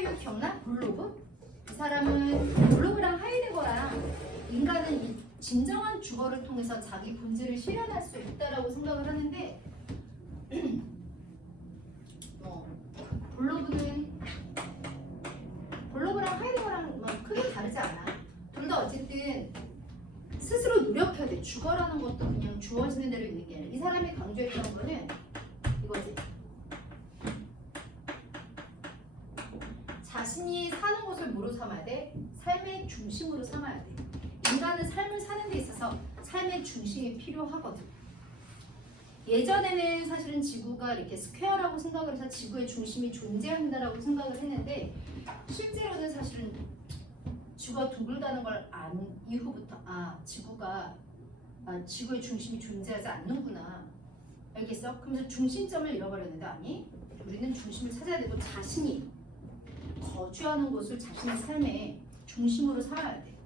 하이데거유 기억나? 볼로그? 이 사람은 볼로그랑 하이데거랑 인간은 이 진정한 주거를 통해서 자기 본질을 실현할 수 있다라고 생각을 하는데 볼로그랑 하이데거랑 크게 다르지 않아. 둘 다 어쨌든 스스로 노력해야 돼. 주거라는 것도 그냥 주어지는 대로 있는 게 아니라 이 사람이 강조했던 거는 이거지. 자신이 사는 곳을 뭐로 삼아야 돼? 삶의 중심으로 삼아야 돼. 인간은 삶을 사는 데 있어서 삶의 중심이 필요하거든. 예전에는 사실은 지구가 이렇게 스퀘어라고 생각을 해서 지구의 중심이 존재한다라고 생각을 했는데 실제로는 사실은 지구가 둥글다는 걸 안 이후부터 지구가 지구의 중심이 존재하지 않는구나. 알겠어? 그러면서 중심점을 잃어버렸는데 아니, 우리는 중심을 찾아야 되고 자신이 거주하는 곳을 자신의 삶의 중심으로 삼아야 돼.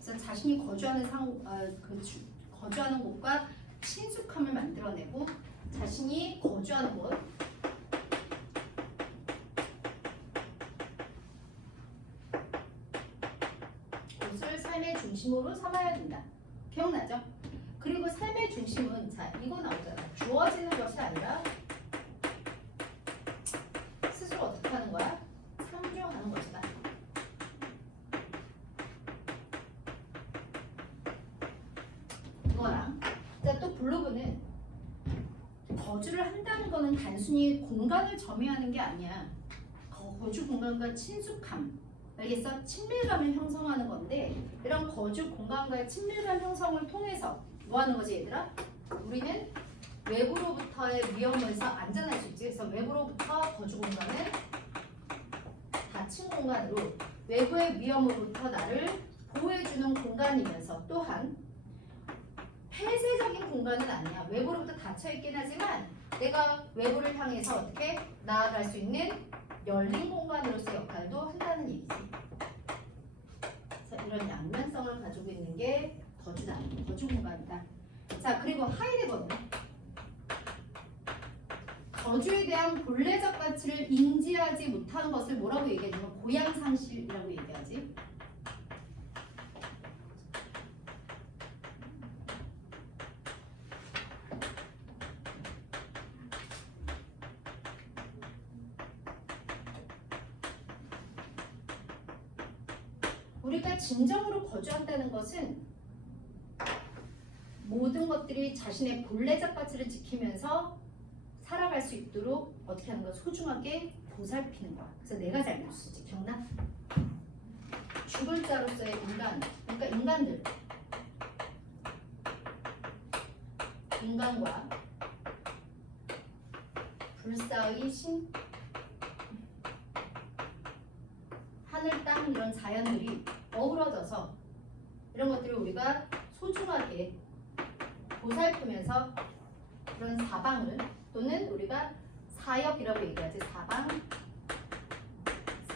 그래서 자신이 거주하는 거주하는 곳과 친숙함을 만들어내고 자신이 거주하는 곳 곳을 삶의 중심으로 삼아야 된다. 기억나죠? 그리고 삶의 중심은 자 이거 나오잖아. 주어지는 것이 아니라 스스로 어떻게 하는 거야? 상주하는 것이다. 이거랑 또 블로그는 거주를 한다는 거는 단순히 공간을 점유하는 게 아니야. 거주 공간과 친숙함, 알겠어? 친밀감을 형성하는 건데 이런 거주 공간과의 친밀감 형성을 통해서 뭐 하는 거지 얘들아? 우리는 외부로부터의 위험에서 안전할 수 있지. 그래서 외부로부터 거주 공간은 닫힌 공간으로 외부의 위험으로부터 나를 보호해주는 공간이면서 또한 폐쇄적인 공간은 아니야. 외부로부터 닫혀있긴 하지만 내가 외부를 향해서 어떻게 나아갈 수 있는 열린 공간으로서의 역할도 한다는 얘기지. 그래서 이런 양면성을 가지고 있는 게 거주다. 거주 공간이다. 자, 그리고 하이데거는 거주에 대한 본래적 가치를 인지하지 못한 것을 뭐라고 얘기하냐면 고양상실이라고 얘기하지. 우리가 진정으로 거주한다는 것은 모든 것들이 자신의 본래적 가치를 지키면서 살아갈 수 있도록 어떻게 하는 거야? 소중하게 보살피는 거야. 그래서 내가 잘 쓰지. 기억나? 죽을 자로서의 인간, 그러니까 인간과 불사의 하늘, 땅 이런 자연들이 어우러져서 이런 것들을 우리가 소중하게 보살피면서 그런 사방을 또는 우리가 사역이라고 얘기하지.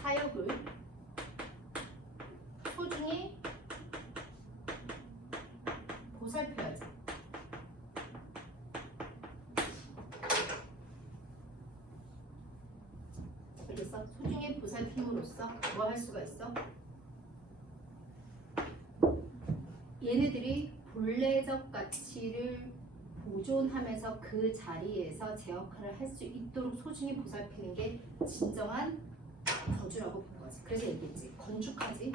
사역을 소중히 보살펴야지. 알겠어? 소중히 보살핌으로써 뭐 할 수가 있어? 얘네들이 본래적 가치를 보존하면서 그 자리에서 제 역할을 할 수 있도록 소중히 보살피는 게 진정한 거주라고 본 거지. 그래서 얘기했지. 건축하지.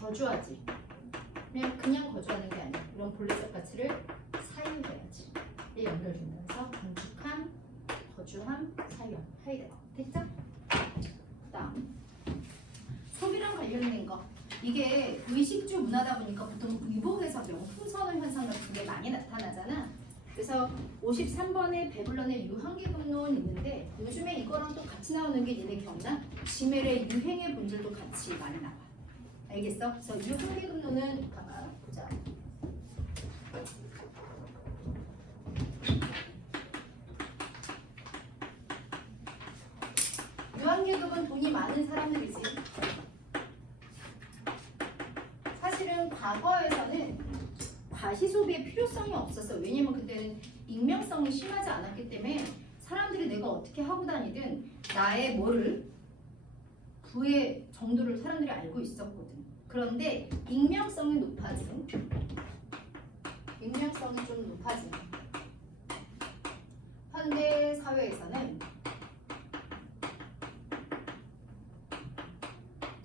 거주하지. 그냥 거주하는 게 아니야. 이런 본래적 가치를 사유해야지. 이게 연결된다. 그래서 건축함, 거주함, 사유, 하이데거. 됐죠? 그다음 소비랑 관련된 거. 이게 의식주 문화다 보니까 보통 의복에서 명품 선호 현상 같은 게 많이 나타나잖아. 그래서 53번에 베블런의 유한계급론 있는데 요즘에 이거랑 또 같이 나오는 게 얘네 기억나? 지멜의 유행의 본질도 같이 많이 나와. 알겠어? 그래서 유한계급론은 봐봐. 보자. 유한계급은 돈이 많은 사람들이지. 사실은 과거에서는 과시 소비의 필요성이 없었어. 왜냐면 그때는 익명성이 심하지 않았기 때문에 사람들이 내가 어떻게 하고 다니든 나의 뭐를 부의 정도를 사람들이 알고 있었거든. 그런데 익명성이 높아진 익명성이 좀 높아진 현대 사회에서는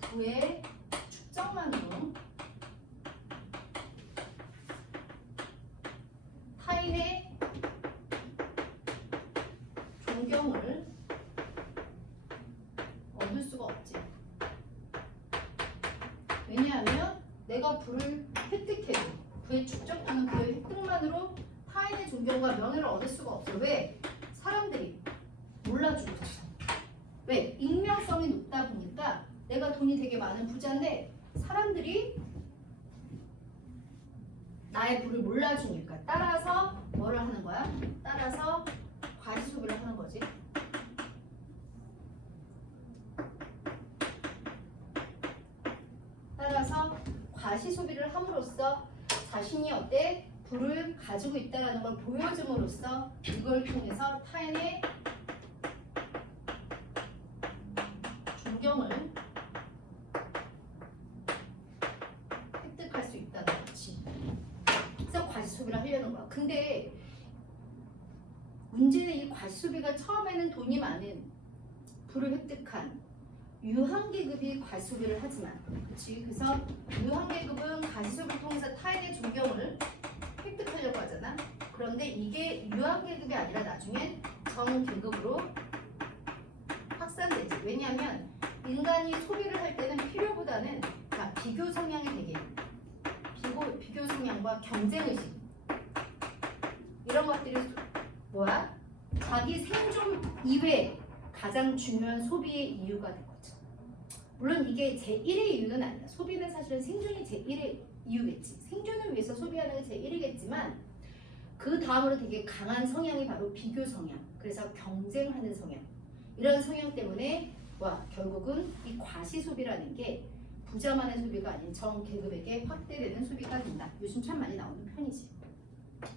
부의 축적만으로 타인의 존경을 얻을 수가 없지. 왜냐하면 내가 부를 획득해도 부의 축적하는 부의 획득만으로 타인의 존경과 명예를 얻을 수가 없어. 왜? 사람들이 몰라주고 있어. 왜? 익명성이 높다 보니까 내가 돈이 되게 많은 부자인데 사람들이 나의 부를 몰라주니까 따라서 뭐를 하는 거야? 따라서 과시 소비를 하는 거지. 따라서 과시 소비를 함으로써 자신이 어때? 부를 가지고 있다는 걸 보여줌으로써 이걸 통해서 타인의 존경을 획득할 수 있다는 거지. 그래서 과시 소비를 하려는 거야. 근데 문제는 이 과시 소비가 처음에는 돈이 많은 부를 획득한 유한계급이 과시 소비를 하지만, 그렇지? 그래서 유한계급은 과시 소비를 통해서 타인의 존경을 획득하려고 하잖아. 그런데 이게 유한계급이 아니라 나중엔 정계급으로 확산되지. 왜냐하면 인간이 소비를 할 때는 필요보다는 비교 성향이 되게 비교 성향과 경쟁의식 이런 것들이 뭐야? 자기 생존 이외에 가장 중요한 소비의 이유가 된 거죠. 물론 이게 제1의 이유는 아니야. 소비는 사실은 생존이 제1의 이유겠지. 생존을 위해서 소비하는 게 제1이겠지만 그 다음으로 되게 강한 성향이 바로 비교 성향. 그래서 경쟁하는 성향. 이런 성향 때문에 결국은 이 과시 소비라는 게 부자만의 소비가 아닌 전 계급에게 확대되는 소비가 된다. 요즘 참 많이 나오는 편이지.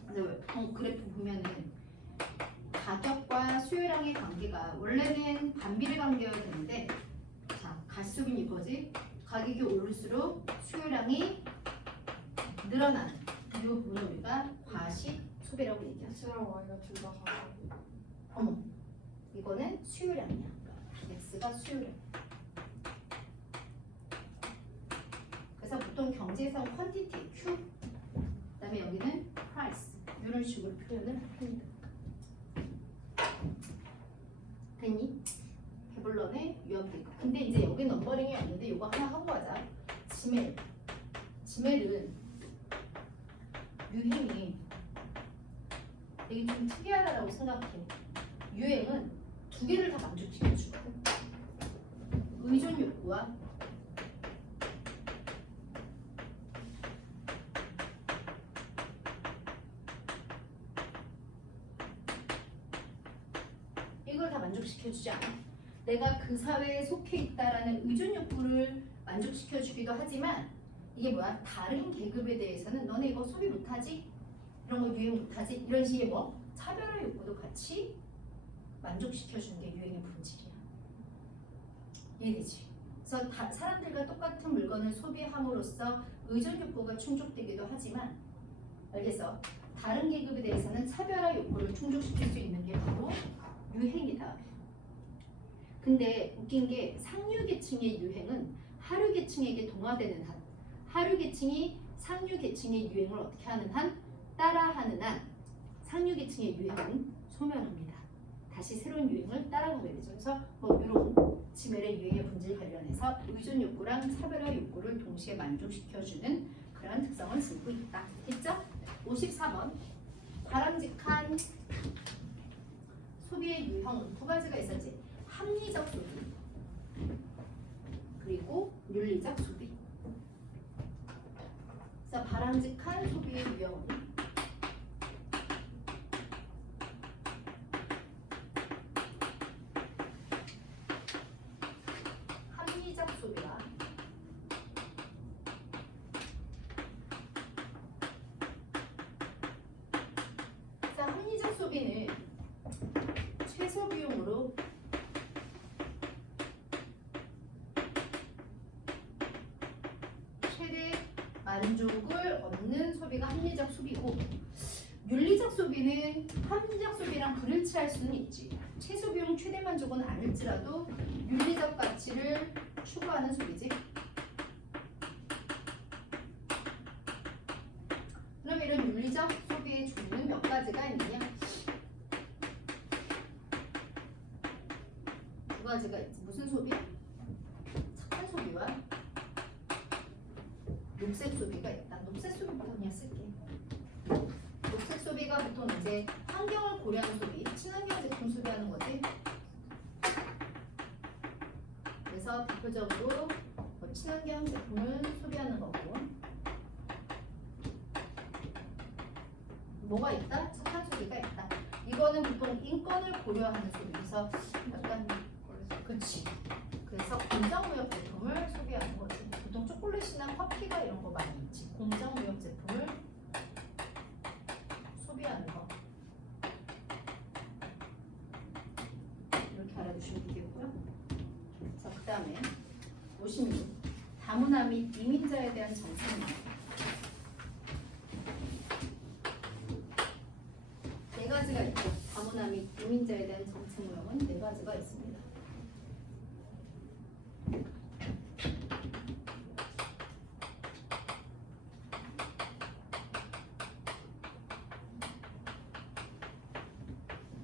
그래서 그래프 보면은 가격과 수요량의 관계가 원래는 반비례 관계여야 되는데, 자, 과시 소비는 이거지. 가격이 오를수록 수요량이 늘어나는 이 부분을 우리가 과시 소비라고 얘기하죠. X랑 Y가 둘 다 가격. 어머, 이거는 수요량이야. X가 수요량. 그래서 보통 경제에서 quantity, Q, 그다음에 여기는 price 이런 식으로 표현을 합니다. 됐니? 배불런의 유한계급. 근데 이제 여기 넘버링이 없는데 이거 하나 하고 가자. 지멜은 유행이 되게 좀 특이하다라고 생각해. 유행은 두 개를 다 만족시켜주거든. 의존 욕구와 이걸 다 만족시켜주지 않아. 내가 그 사회에 속해 있다라는 의존 욕구를 만족시켜주기도 하지만 이게 뭐야? 다른 계급에 대해서는 너네 이거 소비 못하지? 이런 거 유행 못하지? 이런 식의 차별화 욕구도 같이 만족시켜주는 게 유행의 본질이야. 이해되지? 그래서 사람들과 똑같은 물건을 소비함으로써 의존 욕구가 충족되기도 하지만, 알겠어? 다른 계급에 대해서는 차별화 욕구를 충족시킬 수 있는 게 바로 유행이다. 근데 웃긴 게 상류 계층의 유행은 하류 계층에게 동화되는 한, 하류 계층이 상류 계층의 유행을 어떻게 하는 한, 따라하는 한 상류 계층의 유행은 소멸합니다. 다시 새로운 유행을 따라가게 되죠. 그래서 이런 지멜의 유행의 본질 관련해서 의존 욕구랑 차별화 욕구를 동시에 만족시켜주는 그런 특성을 지니고 있다. 됐죠? 54번 바람직한 소비의 유형은 두 가지가 있었지. 합리적 소비 그리고 윤리적 소비. 그래서 바람직한 소비의 유형은 합리적 소비와 합리적 소비는 최소 비용으로 최대 만족을 얻는 소비가 합리적 소비고, 윤리적 소비는 합리적 소비랑 불일치할 수는 있지. 최소 비용 최대 만족은 아닐지라도 윤리적 가치를 추구하는 소비지. 그럼 이런 윤리적 소비의 종류는 몇 가지가 있느냐? 두 가지가 있지. 무슨 소비? 착한 소비와 녹색 소비가 있다. 녹색 소비부터 그냥 쓸게. 녹색 소비가 보통 이제 환경을 고려하는 소비, 친환경 제품 소비하는 거지. 그래서 대표적으로 친환경 제품을 소비하는 거고. 뭐가 있다? 착한 소비가 있다. 이거는 보통 인권을 고려하는 소비. 그래서 약간 그렇지. 그래서 공정무역 제품을 소비하는 거지. 보통 초콜릿이나 커피가 이런 거 많이 있지. 공정무역 제품을 소비하는 거. 이렇게 알아두시면 되겠고요. 자, 그 다음에 56. 다문화 및 이민자에 대한 정책입니다. 네 가지가 있고, 다문화 및 이민자에 대한 정책 모형은 네 가지가 있습니다.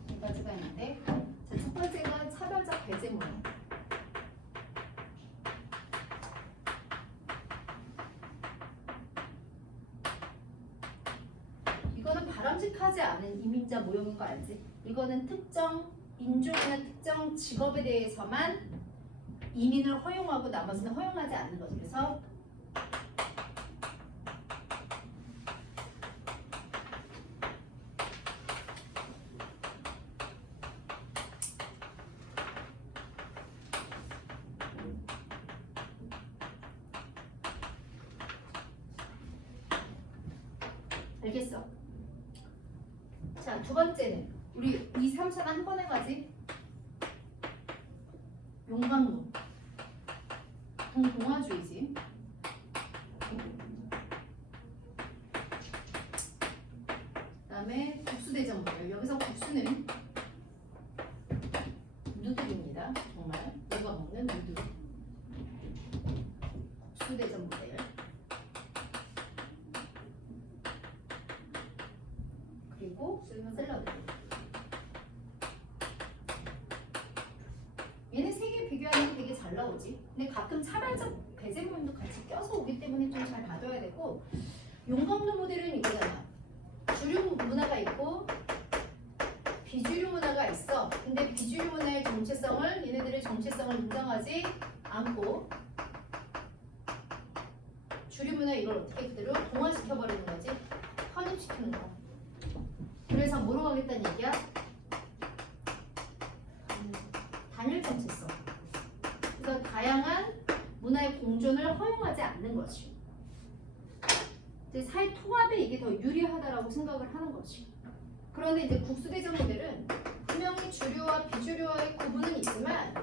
네 가지가 있는데, 자, 첫 번째가 차별적 배제 모형. 이거는 바람직하지 않은 이민자 모형인 거 알지? 이거는 특정 인종이나 특정 직업에 대해서만 이민을 허용하고 나머지는 허용하지 않는 거지. 그래서 알겠어? 자, 두 번째는 우리 2, 3, 4는 한 번에 가지. 용광로. 동화주의지. 그다음에 국수대전 모델. 여기서 국수는 누들입니다. 정말 내가 먹는 누들. 국수대전 모델. 그리고 샐러드. 얘네 세 개 비교하면 되게 잘 나오지. 근데 가끔 차별적 배제 모임도 같이 껴서 오기 때문에 좀 잘 봐둬야 되고, 용광로 모델은 이거잖아. 주류 문화가 있고 비주류 문화가 있어. 근데 비주류 문화의 정체성을, 얘네들의 정체성을 인정하지 않고 주류 문화 이걸 어떻게 그대로 동화시켜버리는 거지. 편입시키는 거. 그래서 뭐로 가겠다는 얘기야? 단일 정체성. 그래서 다양한 문화의 공존을 허용하지 않는 것이. 이제 사회 통합에 이게 더 유리하다라고 생각을 하는 것이. 그런데 이제 국수대전 모델은 분명히 주류와 비주류와의 구분은 있지만,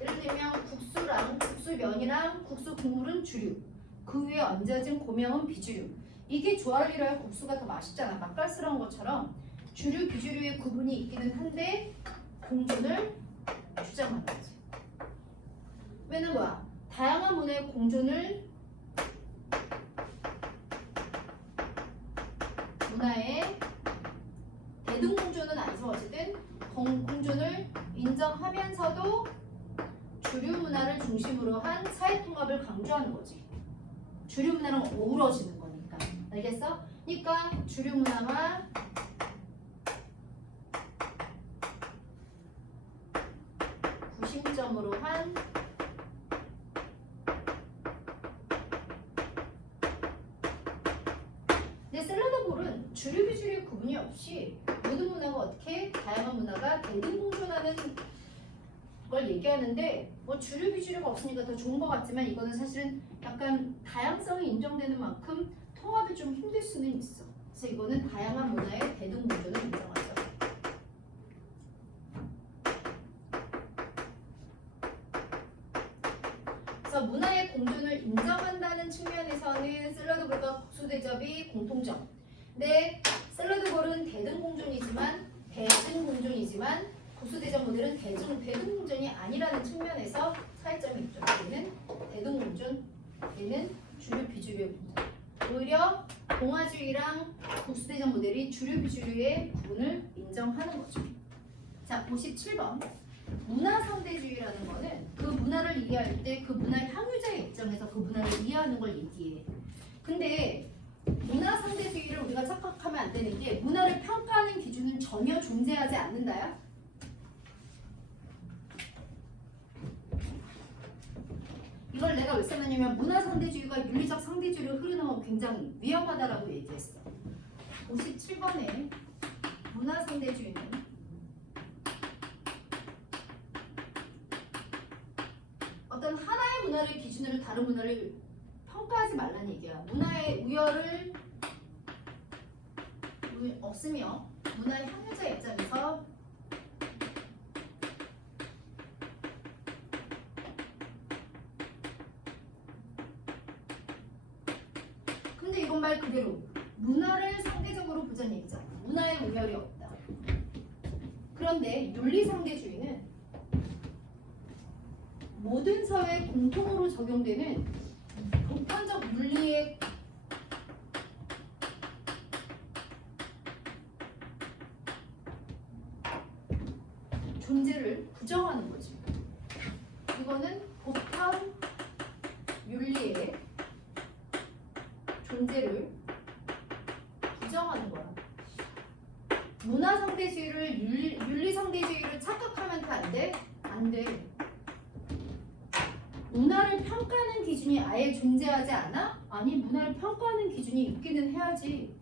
예를 들면 국수랑 국수면이랑 국수 국물은 주류, 그 위에 얹어진 고명은 비주류. 이게 조합이라야 국수가 더 맛있잖아. 맛깔스러운 것처럼 주류 비주류의 구분이 있기는 한데 공존을 주장하는 거지. 왜냐면 뭐야? 다양한 문화의 공존을, 문화의 대등공존은 안 세워지든 공존을 인정하면서도 주류 문화를 중심으로 한 사회 통합을 강조하는 거지. 주류 문화랑 어우러지는 거니까. 알겠어? 그러니까 주류 문화와 구심점으로 한 근데 샐러드볼은 주류 비주류의 구분이 없이 모든 문화가 어떻게 다양한 문화가 대등공존하는 걸 얘기하는데, 뭐 주류 비주류가 없으니까 더 좋은 것 같지만 이거는 사실은 약간 다양성이 인정되는 만큼 통합이 좀 힘들 수는 있어. 그래서 이거는 다양한 문화의 대등공존을 인정하죠. 그래서 문화의 공존을 인정한다는 측면에서는 샐러드볼과 국수대접이 공통점. 근데 샐러드볼은 대등공존이지만 국수대접 모델은 대등공존이 아니라는 측면에서 차이점이 있죠. 얘는 대등공존, 얘는 주류 비주류의 분자. 오히려 동아주의랑 국수대접 모델이 주류 비주류의 구분을 인정하는 거죠. 자, 57번. 문화상대주의라는 거는 그 문화를 이해할 때 그 문화 향유자의 입장에서 그 문화를 이해하는 걸 얘기해. 근데 문화상대주의를 우리가 착각하면 안 되는 게 문화를 평가하는 기준은 전혀 존재하지 않는다야. 이걸 내가 왜 써놨냐면 문화상대주의가 윤리적 상대주의로 흐르는 건 굉장히 위험하다라고 얘기했어. 57번에 문화상대주의는 어떤 하나의 문화를 기준으로 다른 문화를 평가하지 말라는 얘기야. 문화의 우열을 없으며 문화의 향유자 입장에서 근데 이건 말 그대로 문화를 상대적으로 보자는 얘기잖아. 문화의 우열이 없다. 그런데 윤리상대주의는 모든 사회에 공통으로 적용되는 보편적 윤리의 존재를 부정하는 거지. 이거는 보편 윤리의 존재를 부정하는 거야. 문화상대주의를 윤리상대주의를 착각하면 다 안 돼? 안 돼. 문화를 평가하는 기준이 아예 존재하지 않아? 아니, 문화를 평가하는 기준이 있기는 해야지.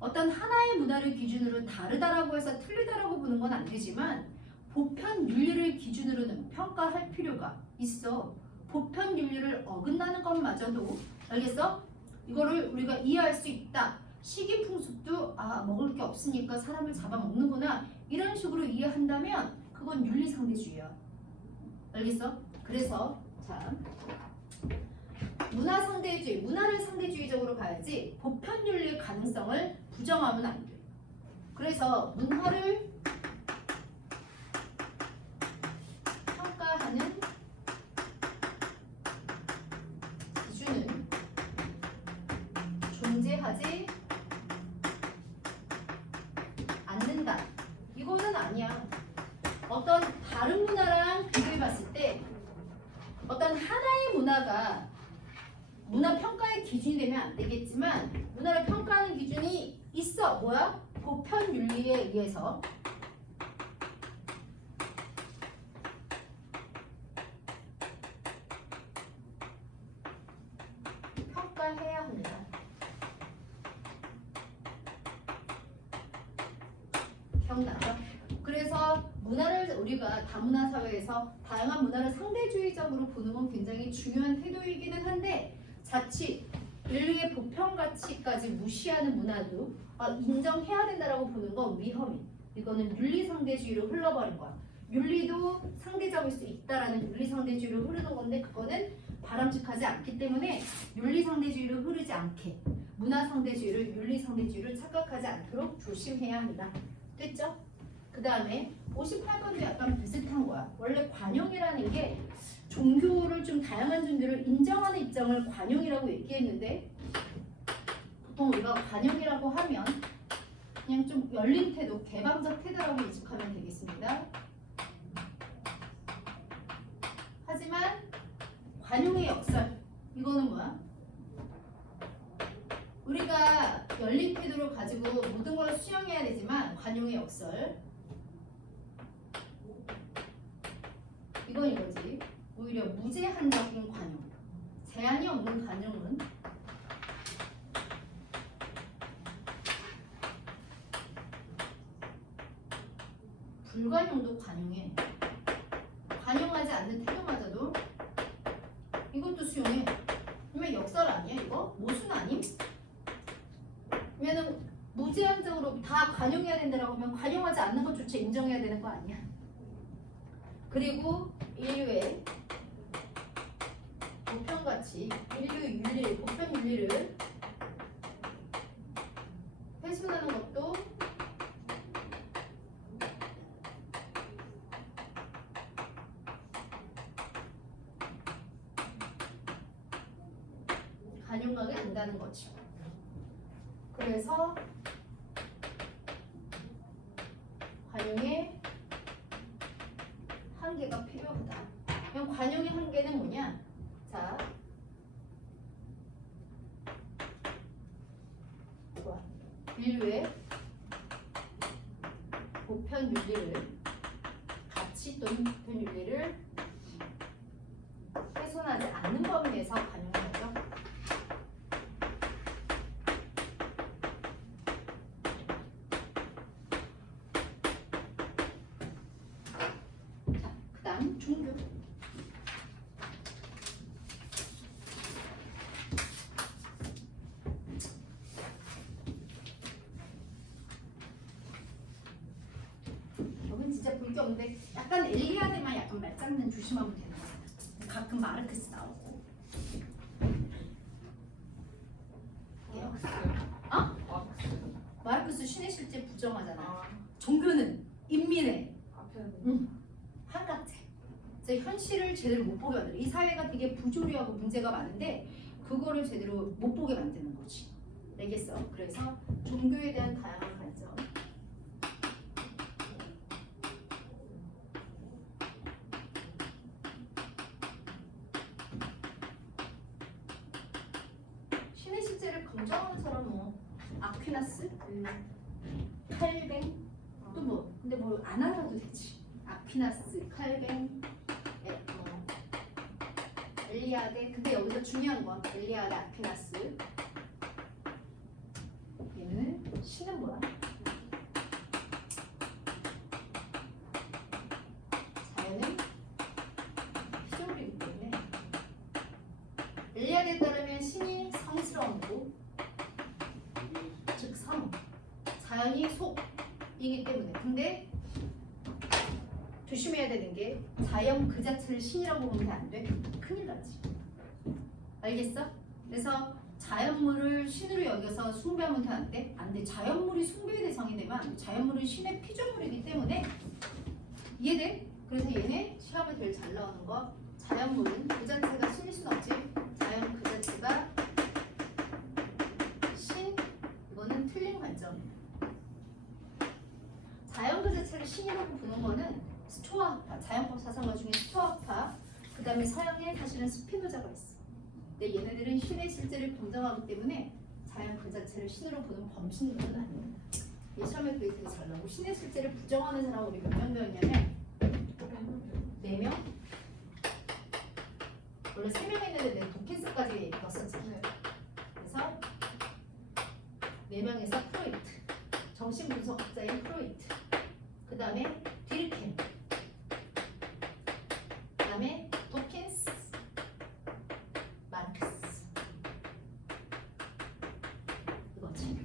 어떤 하나의 문화를 기준으로 다르다라고 해서 틀리다라고 보는 건 안 되지만 보편 윤리를 기준으로는 평가할 필요가 있어. 보편 윤리를 어긋나는 것마저도 알겠어? 이거를 우리가 이해할 수 있다. 식이풍습도 먹을 게 없으니까 사람을 잡아먹는구나. 이런 식으로 이해한다면 그건 윤리상대주의야. 알겠어? 그래서 자, 문화상대주의, 문화를 상대주의적으로 봐야지 보편 윤리의 가능성을 부정하면 안 돼. 그래서 문화를 평가하는 기준은 존재하지 않는다. 이거는 아니야. 어떤 다른 문화랑 비교해 봤을 때 어떤 하나의 문화가 문화 평가의 기준이 되면 안 되겠지만 문화를 평가하는 기준이 있어. 뭐야? 보편 윤리에 의해서 평가해야 합니다. 기억나죠? 그래서 문화를 우리가 다문화 사회에서 다양한 문화를 상대주의적으로 보는 건 굉장히 중요한 태도이기는 한데 자칫 인류의 보편 가치까지 무시하는 문화도 인정해야 된다라고 보는 건 위험해. 이거는 윤리 상대주의로 흘러버린 거야. 윤리도 상대적일 수 있다라는 윤리 상대주의로 흐르는 건데 그거는 바람직하지 않기 때문에 윤리 상대주의로 흐르지 않게 문화 상대주의를 윤리 상대주의를 착각하지 않도록 조심해야 합니다. 됐죠? 그 다음에 58번도 약간 비슷한 거야. 원래 관용이라는 게 종교를 좀 다양한 종교를 인정하는 입장을 관용이라고 얘기했는데 보통 우리가 관용이라고 하면 그냥 좀 열린 태도, 개방적 태도라고 인식하면 되겠습니다. 하지만 관용의 역설, 이거는 뭐야? 우리가 열린 태도를 가지고 모든 걸 수용해야 되지만 관용의 역설, 이건 이거지. 오히려 무제한적인 관용, 제한이 없는 관용은 불관용도 관용해. 관용하지 않는 태도마저도 이것도 수용해. 그러면 역설 아니야 이거? 모순 아님? 그러면은 무제한적으로 다 관용해야 된다라고 하면 관용하지 않는 것조차 인정해야 되는 거 아니야? 그리고 인류의 보편가치, 인류, 보편 윤리를 훼손하는 것도 관용하게 된다는 거죠. 그래서 관용의 한계가 필요하다. 그럼 관용의 한계는 뭐냐? 자, 인류의 보편 윤리를, 가치 또는 보편 윤리를 훼손하지 않는 범위 내에서 관용하는 거죠. 자, 그 다음 종교. 여긴 진짜 볼 게 없는데 약간 엘리아드만 약간 말장난 조심하면 되는 거잖아. 가끔 마르크스 나오고. 마르크스. 어? 마르크스. 마르크스 신의 실제 부정하잖아. 아, 종교는 인민의 앞에는. 한각체. 그래서 현실을 제대로 못 보게 만들어. 이 사회가 되게 부조리하고 문제가 많은데 그거를 제대로 못 보게 만드는 거지. 알겠어? 그래서 종교에 대한 다양한 관점. 신의 실제를 긍정하는 사람은 뭐 아퀴나스, 칼뱅, 또 뭐 근데 뭐 안 알아도 되지. 아퀴나스, 칼뱅, 엘리아데. 근데 여기서 중요한 건 엘리아데, 아퀴나스. 얘는 신은 뭐야? 자연은 피조물이기 때문에 엘리아데에 따르면 신이 성스러운 거, 즉 성, 자연이 속이기 때문에. 근데 조심해야 되는 게 자연 그 자체를 신이라고 보면 안 돼. 큰일 나지. 알겠어? 그래서 자연물을 신으로 여겨서 숭배하면 안 돼? 안 돼. 자연물이 숭배의 대상이 되면 안 돼. 자연물은 신의 피조물이기 때문에. 이해돼? 그래서 얘네 시험에 제일 잘 나오는 거, 자연물은 그 자체가 신일 순 없지. 자연 그 자체가 신, 이거는 틀린 관점이야. 자연 그 자체를 신이라고 보는 거는 스토아파, 자연법 사상가 중에 스토아파, 그 다음에 서양에 사실은 스피노자가 있어. 근데 얘네들은 신의 실제를 긍정하기 때문에 자연 그 자체를 신으로 보는 범신론은 아닙니다. 이 시험에 그게 되게 잘 나오고, 신의 실제를 부정하는 사람은 우리 몇 명 배웠냐면 4명? 원래 3명 했는데 내가 도킨스까지 넣었었잖아. 네. 그래서 4명에서 프로이트, 정신분석학자인 프로이트, 그 다음에 딜켄, 그 다음에 도킨스, 마르크스. 이거지.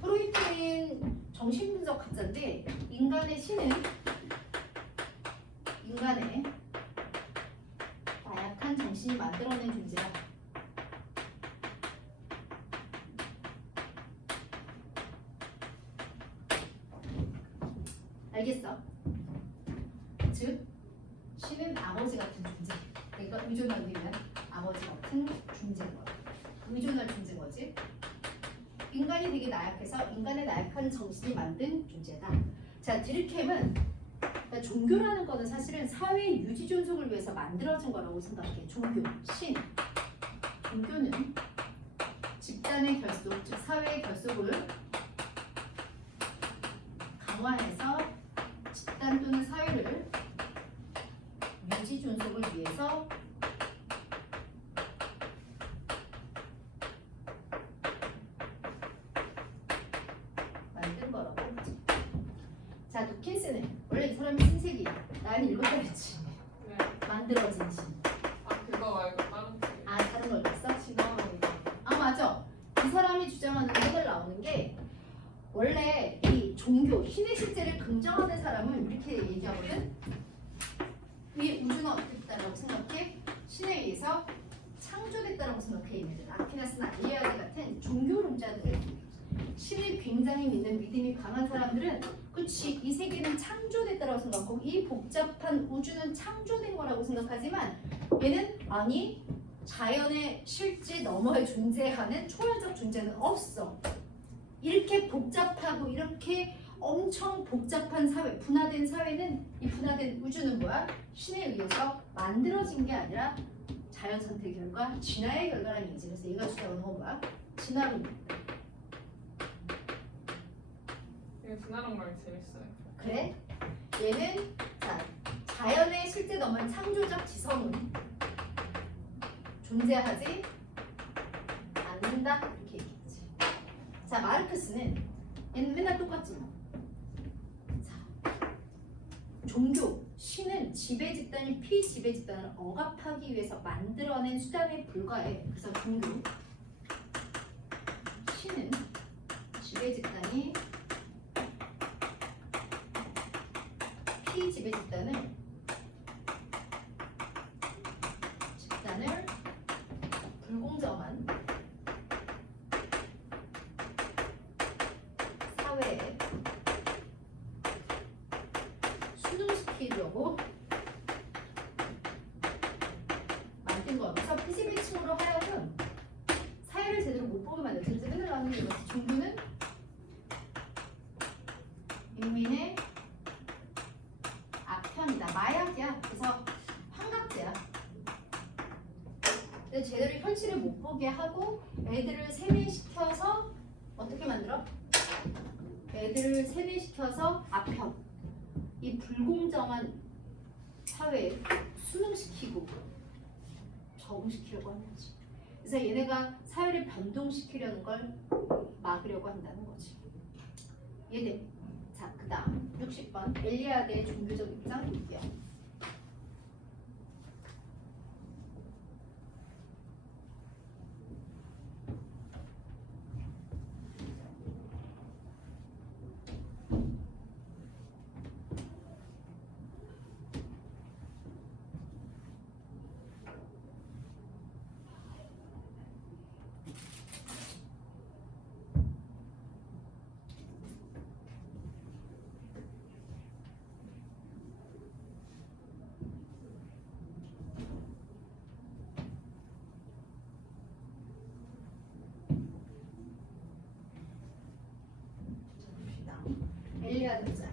프로이트는 정신분석학자인데 인간의 신은 인간의 나약한 정신이 만들어낸 존재다. 알겠어? 즉 신은 아버지 같은 존재. 그러니까 의존하기 위한 아버지 같은 존재인 거야. 의존할 존재인 거지. 인간이 되게 나약해서 인간의 나약한 정신이 만든 존재다. 자, 디르켐은 그러니까 종교라는 거는 사실은 사회 유지 존속을 위해서 만들어진 거라고 생각해. 종교, 신. 종교는 집단의 결속, 즉 사회의 결속을 강화해서 집단 또는 사회를 유지 존속을 위해서 만든 거라고 하죠. 자, 도킨스는 원래 이 사람이 신세계야. 나는 읽었다 그랬지. 네. 만들어진 신. 아, 그거 말고 다른 거. 아, 다른 걸 봤어? 지나가니까. 아, 맞아. 이 사람이 주장하는 책을 나오는 게 원래 이 종교, 신의 실제를 긍정하는 사람은 이렇게 얘기하거든. 이 우주는 어떻게 있다라고 생각해? 신에 의해서 창조됐다라고 생각해 얘네들. 아퀴나스나 알리아드 같은 종교론자들, 신을 굉장히 믿는 믿음이 강한 사람들은 그치 이 세계는 창조됐다라고 생각하고 이 복잡한 우주는 창조된 거라고 생각하지만 얘는 아니 자연의 실제 너머에 존재하는 초월적 존재는 없어. 이렇게 복잡하고 이렇게 엄청 복잡한 사회, 분화된 사회는 이 분화된 우주는 뭐야? 신에 의해서 만들어진 게 아니라 자연 선택 결과, 진화의 결과라는 얘기지. 그래서 얘가 주장하는 건 뭐야? 진화론입니다. 이거 지나간 말 재밌어요. 그래? 얘는 자, 자연의 실제 넘은 창조적 지성은 존재하지 않는다 이렇게 얘기했지. 자, 마르크스는 얘는 맨날 똑같지 뭐. 자, 종교, 신은 지배 집단이 피지배 집단을 억압하기 위해서 만들어낸 수단에 불과해. 그래서 종교, 신은 지배 집단이 피지배 집단을 불공정한 사회에 순응시키려고 만든 거. 그래서 피지배층으로 하여금 사회를 제대로 못 보게 만들어. 진짜 맨날 나오는 게 뭐지? 종교는 인민의 악편이다. 마약이야. 그래서 환각제야. 근데 제대로 현실을 못 보게 하고 애들을 세뇌시켜서 어떻게 만들어? 애들을 세뇌시켜서 악편, 이 불공정한 사회에 순응시키고 적응시키려고 하는 거지. 그래서 얘네가 사회를 변동시키려는 걸 막으려고 한다는 거지. 얘네. 자, 그 다음 60번 엘리아드의 종교적 입장 볼게요.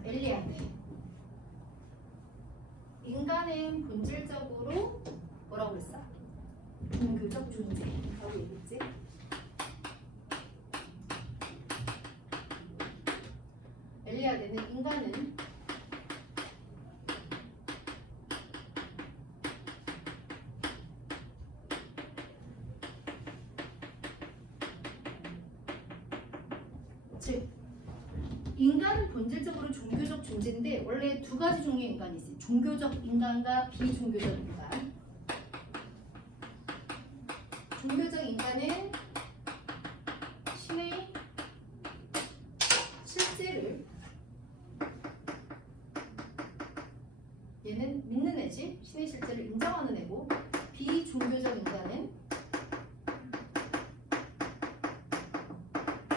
엘리아드. 인간은 본질적으로 뭐라고 그랬어? 종교적 존재라고 얘기했지. 엘리아드는 인간은 즉 인간은 본질적으로 종교적 존재인데 원래 두 가지 종류의 인간이 있어요. 종교적 인간과 비종교적 인간. 종교적 인간은 신의 실제를 얘는 믿는 애지. 신의 실제를 인정하는 애고 비종교적 인간은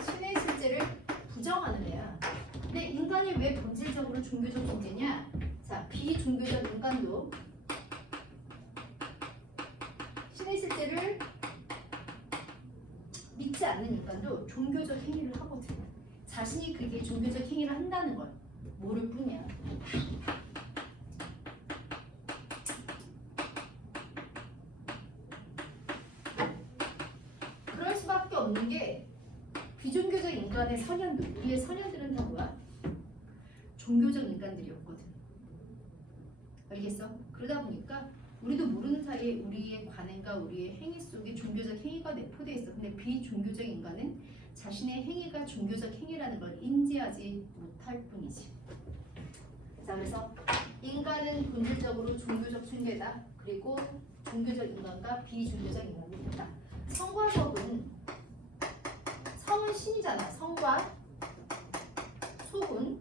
신의 실제를 부정하는 애야. 근데 인간이 왜 본질적으로 종교적 존재냐? 자, 비종교적 인간도 신의 실제를 믿지 않는 인간도 종교적 행위를 하거든. 자신이 그게 종교적 행위를 한다는 걸 모를 뿐이야. 그럴 수밖에 없는 게 비종교적 인간의 선현들, 우리의 선현들은 다 뭐야? 종교적 인간들이었거든. 알겠어? 그러다 보니까 우리도 모르는 사이에 우리의 관행과 우리의 행위 속에 종교적 행위가 내포되어 있어. 근데 비종교적 인간은 자신의 행위가 종교적 행위라는 걸 인지하지 못할 뿐이지. 자, 그래서 인간은 본질적으로 종교적 존재다. 그리고 종교적 인간과 비종교적 인간이 있다. 성과 속은, 성은 신이잖아. 성과 속은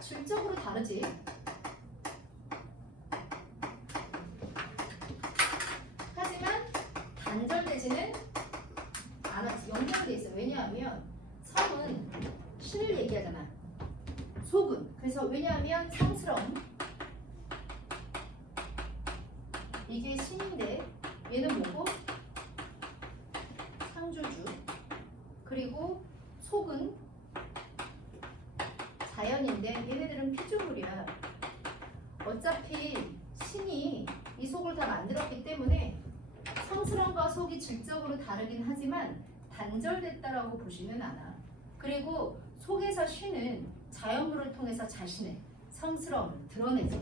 질적으로 다르지. 하지만 왜냐하면 성은 신을 얘기하잖아. 속은. 그래서 왜냐하면 성스러움. 이게 신인데 얘는 뭐고? 창조주. 그리고 속은 자연인데 얘네들은 피조물이야. 어차피 신이 이 속을 다 만들었기 때문에 성스러움과 속이 질적으로 다르긴 하지만 단절됐다라고 보지는 않아. 그리고 속에서 신은 자연물을 통해서 자신의 성스러움을 드러내지.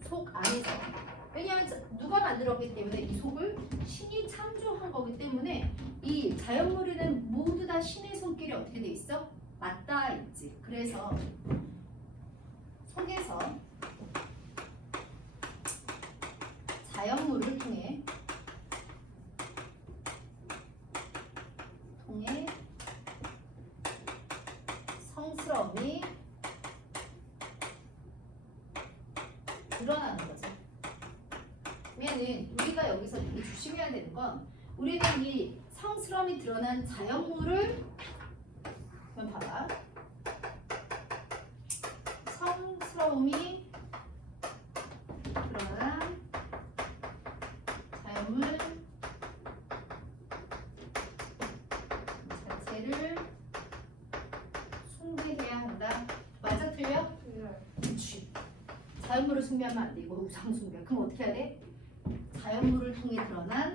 속 안에서. 왜냐하면 누가 만들었기 때문에 이 속을 신이 창조한 거기 때문에 이 자연물에는 모두 다 신의 손길이 어떻게 돼 있어? 맞닿아 있지. 그래서 속에서 자연물을 통해 성스러움이 드러나는 거죠. 그러면은 우리가 여기서 되게 조심해야 되는 건 우리는 이 성스러움이 드러난 자연물을 한번 봐봐. 성스러움이 드러난 자연물 자체를 숭배해야 한다. 맞아 틀려? 그렇지. 자연물을 숭배하면 안 돼. 이거 우상 숭배. 그럼 어떻게 해야 돼? 자연물을 통해 드러난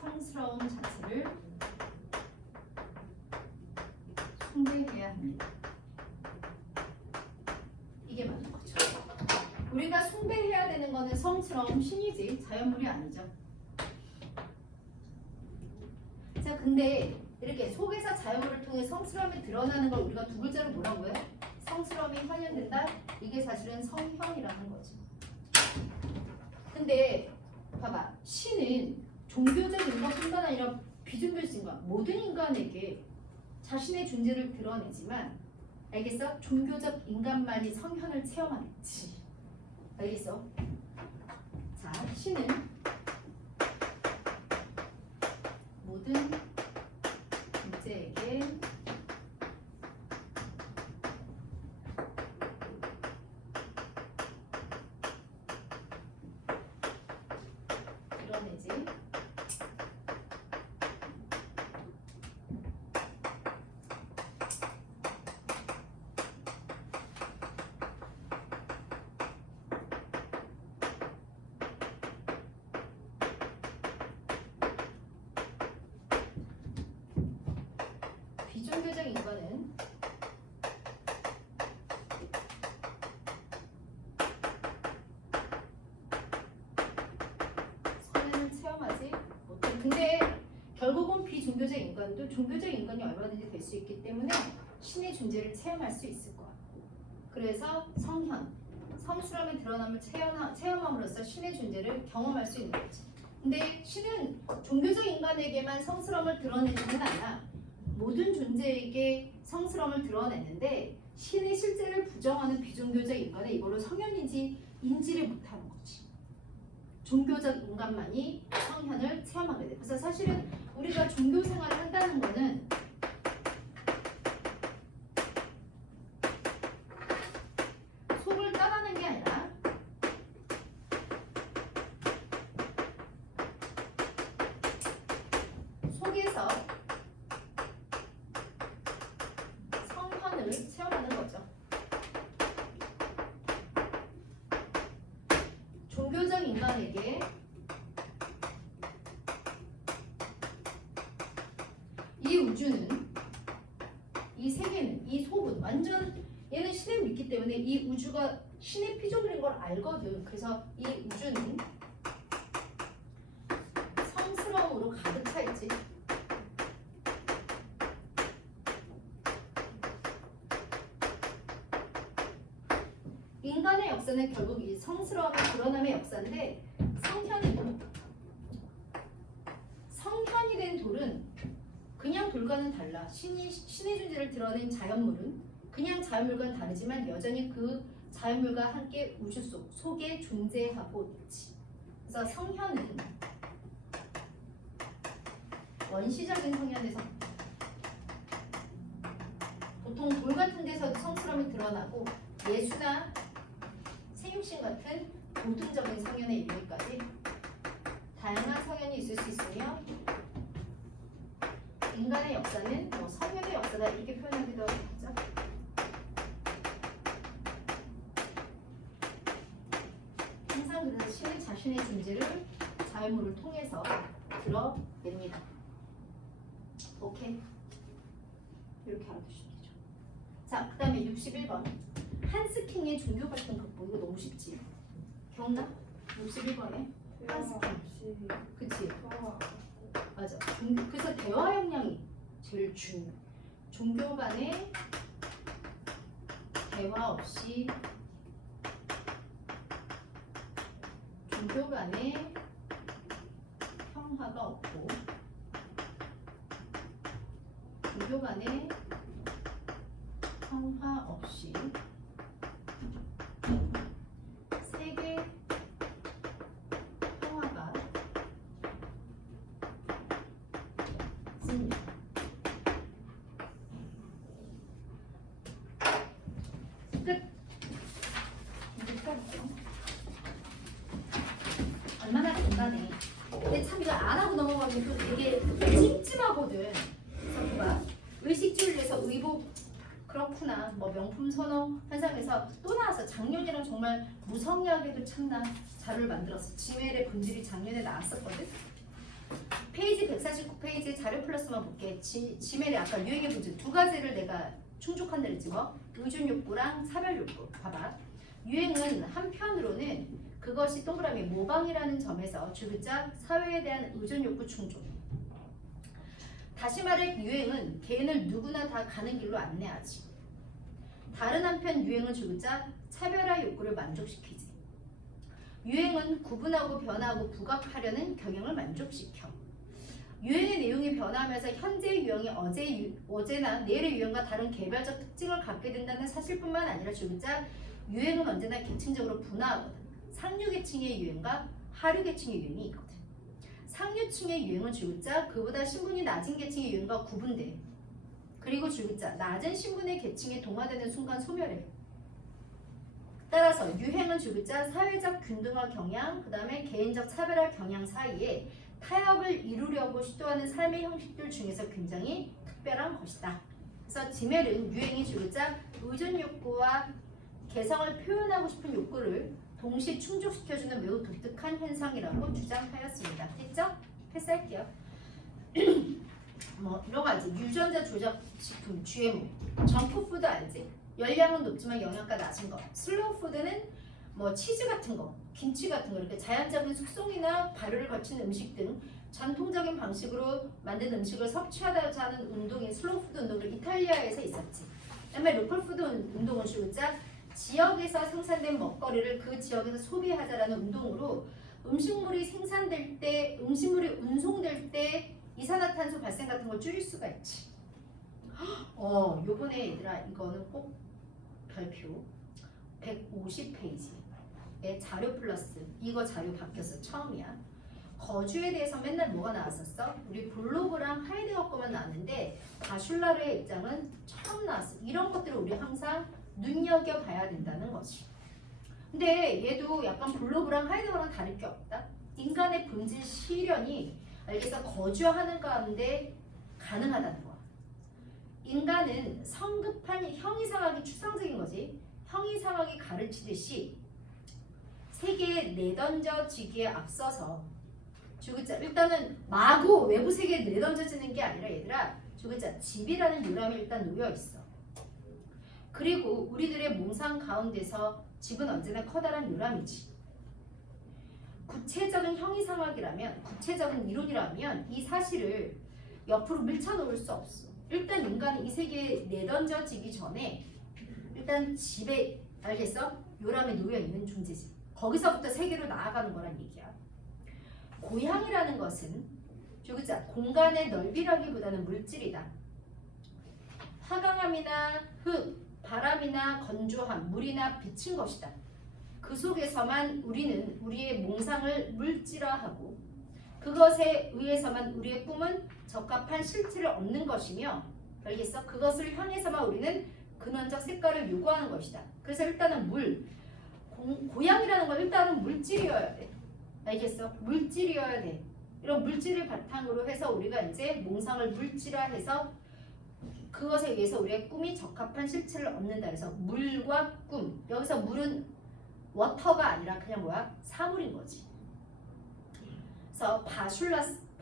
성스러움 자체를 숭배해야 합니다. 이게 맞는 거죠. 우리가 숭배해야 되는 거는 성스러움 신이지 자연물이 아니죠. 자, 근데 이렇게 속에서 자연물을 통해 성스러움이 드러나는 걸 우리가 두 글자로 뭐라고 해? 성스러움이 환연된다? 이게 사실은 성현이라는 거지. 근데 봐봐. 신은 종교적 인간뿐만 아니라 비종교적 인간, 모든 인간에게 자신의 존재를 드러내지만 알겠어? 종교적 인간만이 성현을 체험하겠지. 알겠어? 자, 신은 모든 존재에게 드러내지. 비종교적 인간은 성현을 체험하지 못해. 근데 결국은 비종교적 인간도 종교적 인간이 얼마든지 될 수 있기 때문에 신의 존재를 체험할 수 있을 거야. 그래서 성현, 성스러움의 드러남을 체험함으로써 신의 존재를 경험할 수 있는 거지. 근데 신은 종교적 인간에게만 성스러움을 드러내지는 않아. 모든 존재에게 성스러움을 드러냈는데 신의 실제를 부정하는 비종교적 인간은 이걸로 성현인지 인지를 못하는 거지. 종교적 인간만이 성현을 체험하게 돼. 그래서 사실은 우리가 종교 생활을 한다는 거는 속을 떠나는 게 아니라 속에서 성현을 체험하는 거죠. 종교적 인간에게 이 우주는, 이 세계는, 이 속은 완전 얘는 신을 믿기 때문에 이 우주가 신의 피조물인 걸 알거든. 그래서 이 우주는 성스러움으로 가득 차 있지. 인간의 역사는 결국 이 성스러움의 드러남의 역사인데 성현이 된 돌은 그냥 돌과는 달라. 신의 존재를 드러낸 자연물은 그냥 자연물과는 다르지만 여전히 그 자연물과 함께 우주 속에 존재하고 있지. 그래서 성현은 원시적인 성현에서 보통 돌 같은 데서도 성스러움이 드러나고 예수나 생육신 같은 보통적인 성현에 이르기까지 다양한 성현이 있을 수 있으며 인간의 역사는 뭐 성현의 역사다 이렇게 표현하기도 하죠. 항상 그래서 신은 자신의 존재를 자연물을 통해서 드러냅니다. 오케이? 이렇게 알아두시면 되죠. 자, 그 다음에 61번 한스킹의 종교활동 극복. 이거 너무 쉽지? 기억나? 61번에 한스킹. 그치? 맞아. 그래서 대화 역량이 제일 중요해. 종교 간의 대화 없이 종교 간의 평화가 없고 종교 간의 평화 없이 세계 평화가 없습니다. 끝. 이제 펴볼게요. 얼마나 간단해. 근데 참 이거 안 하고 넘어가면 또 되게 찜찜하거든. 그래서 봐. 의식주의에서 의복 그렇구나. 뭐 명품 선호 현상에서 또 나왔어. 작년이랑 정말 무성의하게도 참나 자료를 만들었어. 지멜의 본질이 작년에 나왔었거든. 페이지 149페이지 자료 플러스만 볼게. 지멜의 아까 유행의 본질 두 가지를 내가 충족한다 그랬지 뭐. 의존 욕구랑 사별 욕구. 봐봐. 유행은 한편으로는 그것이 동그라미 모방이라는 점에서 주글자 사회에 대한 의존 욕구 충족. 다시 말해 유행은 개인을 누구나 다 가는 길로 안내하지. 다른 한편 유행은 주글자 차별화 욕구를 만족시키지. 유행은 구분하고 변화하고 부각하려는 경향을 만족시켜. 유행의 내용이 변화하면서 현재의 유형이 어제나 내일의 유형과 다른 개별적 특징을 갖게 된다는 사실뿐만 아니라 주글자 유행은 언제나 계층적으로 분화하거든. 상류계층의 유행과 하류계층의 유행이 있거든. 상류층의 유행은 주글자 그보다 신분이 낮은 계층의 유행과 구분돼. 그리고 주글자 낮은 신분의 계층에 동화되는 순간 소멸해. 따라서 유행은 주글자 사회적 균등화 경향, 그 다음에 개인적 차별화 경향 사이에 타협을 이루려고 시도하는 삶의 형식들 중에서 굉장히 특별한 것이다. 그래서 지멜은 유행이 주글자 의존 욕구와 개성을 표현하고 싶은 욕구를 동시에 충족시켜주는 매우 독특한 현상이라고 주장하였습니다. 됐죠? 패스할게요. 뭐 여러 가지 유전자 조작 식품, GMO, 정크푸드 알지? 열량은 높지만 영양가 낮은 거. 슬로우 푸드는 뭐 치즈 같은 거, 김치 같은 거 이렇게 자연적인 숙성이나 발효를 거친 음식 등 전통적인 방식으로 만든 음식을 섭취하고자 하는 운동인 슬로우 푸드 운동을 이탈리아에서 있었지. 그다음에 로컬 푸드 운동은 주글자 지역에서 생산된 먹거리를 그 지역에서 소비하자라는 운동으로 음식물이 생산될 때, 음식물이 운송될 때 이산화탄소 발생 같은 걸 줄일 수가 있지. 요번에 얘들아 이거는 꼭 별표 150페이지에 자료 플러스 이거 자료 바뀌었어. 처음이야. 거주에 대해서 맨날 뭐가 나왔었어? 우리 볼로브랑 하이데거 거만 나왔는데 바슐라르의 입장은 처음 나왔어. 이런 것들을 우리 항상 눈여겨봐야 된다는 거지. 근데 얘도 약간 볼로브랑 하이데거랑 다를 게 없다. 인간의 본질 실현이 알겠어? 거주하는 가운데 가능하다는 거야. 인간은 성급한 형이상학이 추상적인 거지. 형이상학이 가르치듯이 세계에 내던져지기에 앞서서 주글자 일단은 마구 외부 세계에 내던져지는 게 아니라 얘들아 주글자 집이라는 요람이 일단 놓여 있어. 그리고 우리들의 몽상 가운데서 집은 언제나 커다란 요람이지. 구체적인 형이상학이라면 구체적인 이론이라면 이 사실을 옆으로 밀쳐놓을 수 없어. 일단 인간은 이 세계에 내던져지기 전에 일단 집에 알겠어? 요람에 놓여 있는 존재지. 거기서부터 세계로 나아가는 거란 얘기야. 고향이라는 것은 주글자 공간의 넓이라기보다는 물질이다. 화강암이나 흙, 바람이나 건조함, 물이나 빛인 것이다. 그 속에서만 우리는 우리의 몽상을 물질화하고 그것에 의해서만 우리의 꿈은 적합한 실체를 얻는 것이며, 알겠어? 그것을 향해서만 우리는 근원적 색깔을 요구하는 것이다. 그래서 일단은 고양이라는 건 일단은 물질이어야 돼. 알겠어? 물질이어야 돼. 이런 물질을 바탕으로 해서 우리가 이제 몽상을 물질화해서 그것에 의해서 우리의 꿈이 적합한 실체를 얻는다. 그래서 물과 꿈. 여기서 물은 워터가 아니라 그냥 뭐야? 사물인 거지. 그래서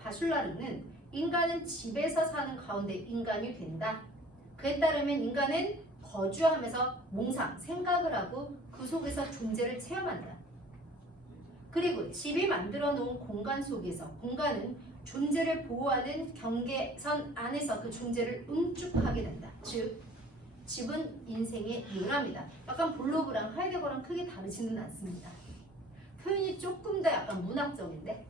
바슐라르는 인간은 집에서 사는 가운데 인간이 된다. 그에 따르면 인간은 거주하면서 몽상, 생각을 하고 그 속에서 존재를 체험한다. 그리고 집이 만들어 놓은 공간 속에서 공간은 존재를 보호하는 경계선 안에서 그 존재를 응축하게 된다. 즉 집은 인생의 요람이다. 약간 볼로그랑 하이데거랑 크게 다르지는 않습니다. 표현이 조금 더 약간 문학적인데,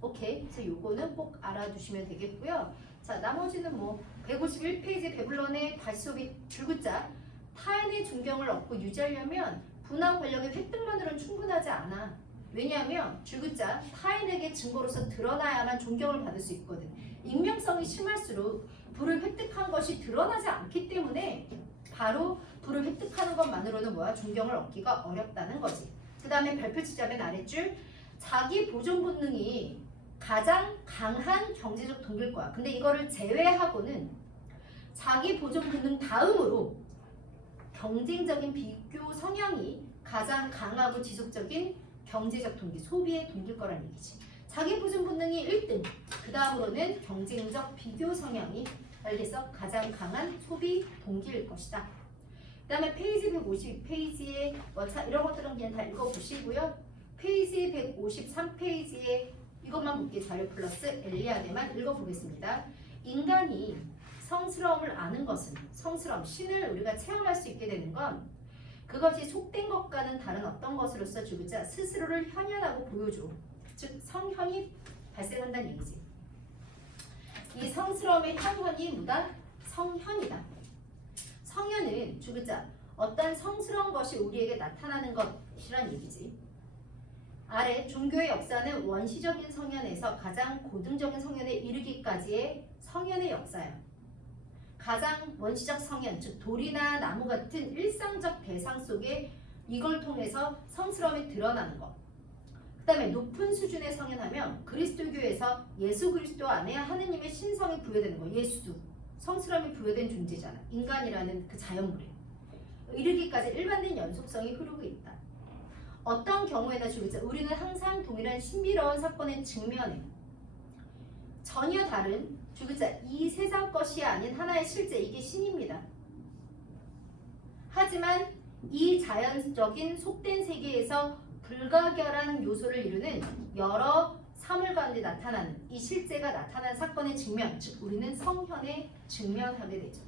오케이. 그래서 요거는 꼭 알아두시면 되겠고요. 자, 나머지는 뭐 151페이지 베블론의 다시소비 줄글자. 타인의 존경을 얻고 유지하려면 부나 권력의 획득만으로는 충분하지 않아. 왜냐하면 줄글자 타인에게 증거로서 드러나야만 존경을 받을 수 있거든. 익명성이 심할수록 부를 획득한 것이 드러나지 않기 때문에 바로 부를 획득하는 것만으로는 뭐야? 존경을 얻기가 어렵다는 거지. 그 다음에 별표 치자면 아랫줄 자기 보존 본능이 가장 강한 경제적 동기일 거야. 근데 이거를 제외하고는 자기 보존 본능 다음으로 경쟁적인 비교 성향이 가장 강하고 지속적인 경제적 동기, 소비의 동기일 거란 얘기지. 자기 보존 본능이 1등, 그 다음으로는 경쟁적 비교 성향이, 알겠어? 가장 강한 소비 동기일 것이다. 그 다음에 페이지 150페이지에 이런 것들은 그냥 다 읽어보시고요. 페이지 153페이지에 이것만 볼게요. 자료 플러스 엘리아데만 읽어보겠습니다. 인간이 성스러움을 아는 것은, 성스러움, 신을 우리가 체험할 수 있게 되는 건 그것이 속된 것과는 다른 어떤 것으로서 주고자 스스로를 현현하고 보여줘. 즉 성현이 발생한다는 얘기지. 이 성스러움의 현현이 뭐다? 성현이다. 성현은 주고자 어떤 성스러운 것이 우리에게 나타나는 것이란 얘기지. 아래 종교의 역사는 원시적인 성현에서 가장 고등적인 성현에 이르기까지의 성현의 역사야. 가장 원시적 성현, 즉 돌이나 나무 같은 일상적 대상 속에 이걸 통해서 성스러움이 드러나는 것. 그 다음에 높은 수준의 성현하면 그리스도교에서 예수 그리스도 안에 하느님의 신성이 부여되는 거. 예수, 성스러움이 부여된 존재잖아. 인간이라는 그 자연물에 이르기까지 일반된 연속성이 흐르고 있다. 어떤 경우에나 주기자 우리는 항상 동일한 신비로운 사건의 측면에 전혀 다른 주기자 이 세상 것이 아닌 하나의 실제, 이게 신입니다. 하지만 이 자연적인 속된 세계에서 불가결한 요소를 이루는 여러 사물 가운데 나타나는 이 실제가 나타난 사건의 측면, 즉 우리는 성현에 직면하게 되죠.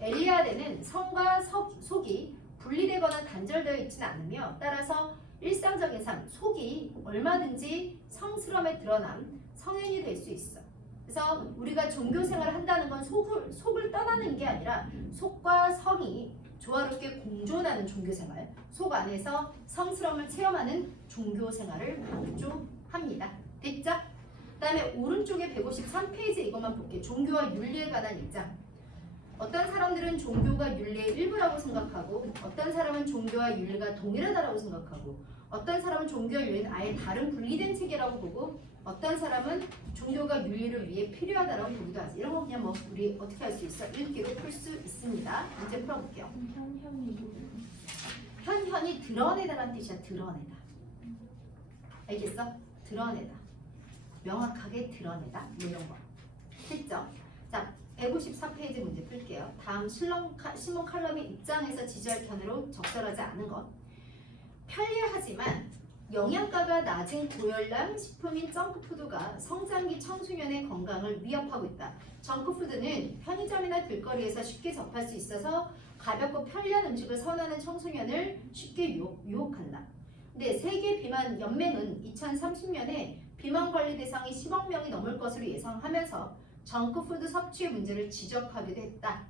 엘리아데는 성과 속이 분리되거나 단절되어 있지는 않으며 따라서 일상적인 삶, 속이 얼마든지 성스러움에 드러남, 성현이 될 수 있어. 그래서 우리가 종교 생활을 한다는 건 속을 떠나는 게 아니라 속과 성이 조화롭게 공존하는 종교 생활, 속 안에서 성스러움을 체험하는 종교 생활을 강조합니다. 됐죠? 그 다음에 오른쪽에 153페이지 이것만 볼게요. 종교와 윤리에 관한 입장. 어떤 사람들은 종교가 윤리의 일부라고 생각하고 어떤 사람은 종교와 윤리가 동일하다고 생각하고 어떤 사람은 종교와 윤리는 아예 다른 분리된 체계라고 보고 어떤 사람은 종교가 윤리를 위해 필요하다고 보기도 하지. 이런 거 그냥 뭐 우리 어떻게 할 수 있어? 읽기로 풀 수 있습니다. 문제 풀어볼게요. 현현이 드러내다라는 뜻이야. 드러내다. 알겠어? 드러내다. 명확하게 드러내다. 뭐 이런 거. 됐죠? 자, 154페이지 문제 풀게요. 다음 시몬 칼럼의 입장에서 지지할 견해로 적절하지 않은 것. 편리하지만 영양가가 낮은 고열량 식품인 정크푸드가 성장기 청소년의 건강을 위협하고 있다. 정크푸드는 편의점이나 길거리에서 쉽게 접할 수 있어서 가볍고 편리한 음식을 선호하는 청소년을 쉽게 유혹한다. 근데 세계 비만 연맹은 2030년에 비만 관리 대상이 10억 명이 넘을 것으로 예상하면서 정크푸드 섭취의 문제를 지적하기도 했다.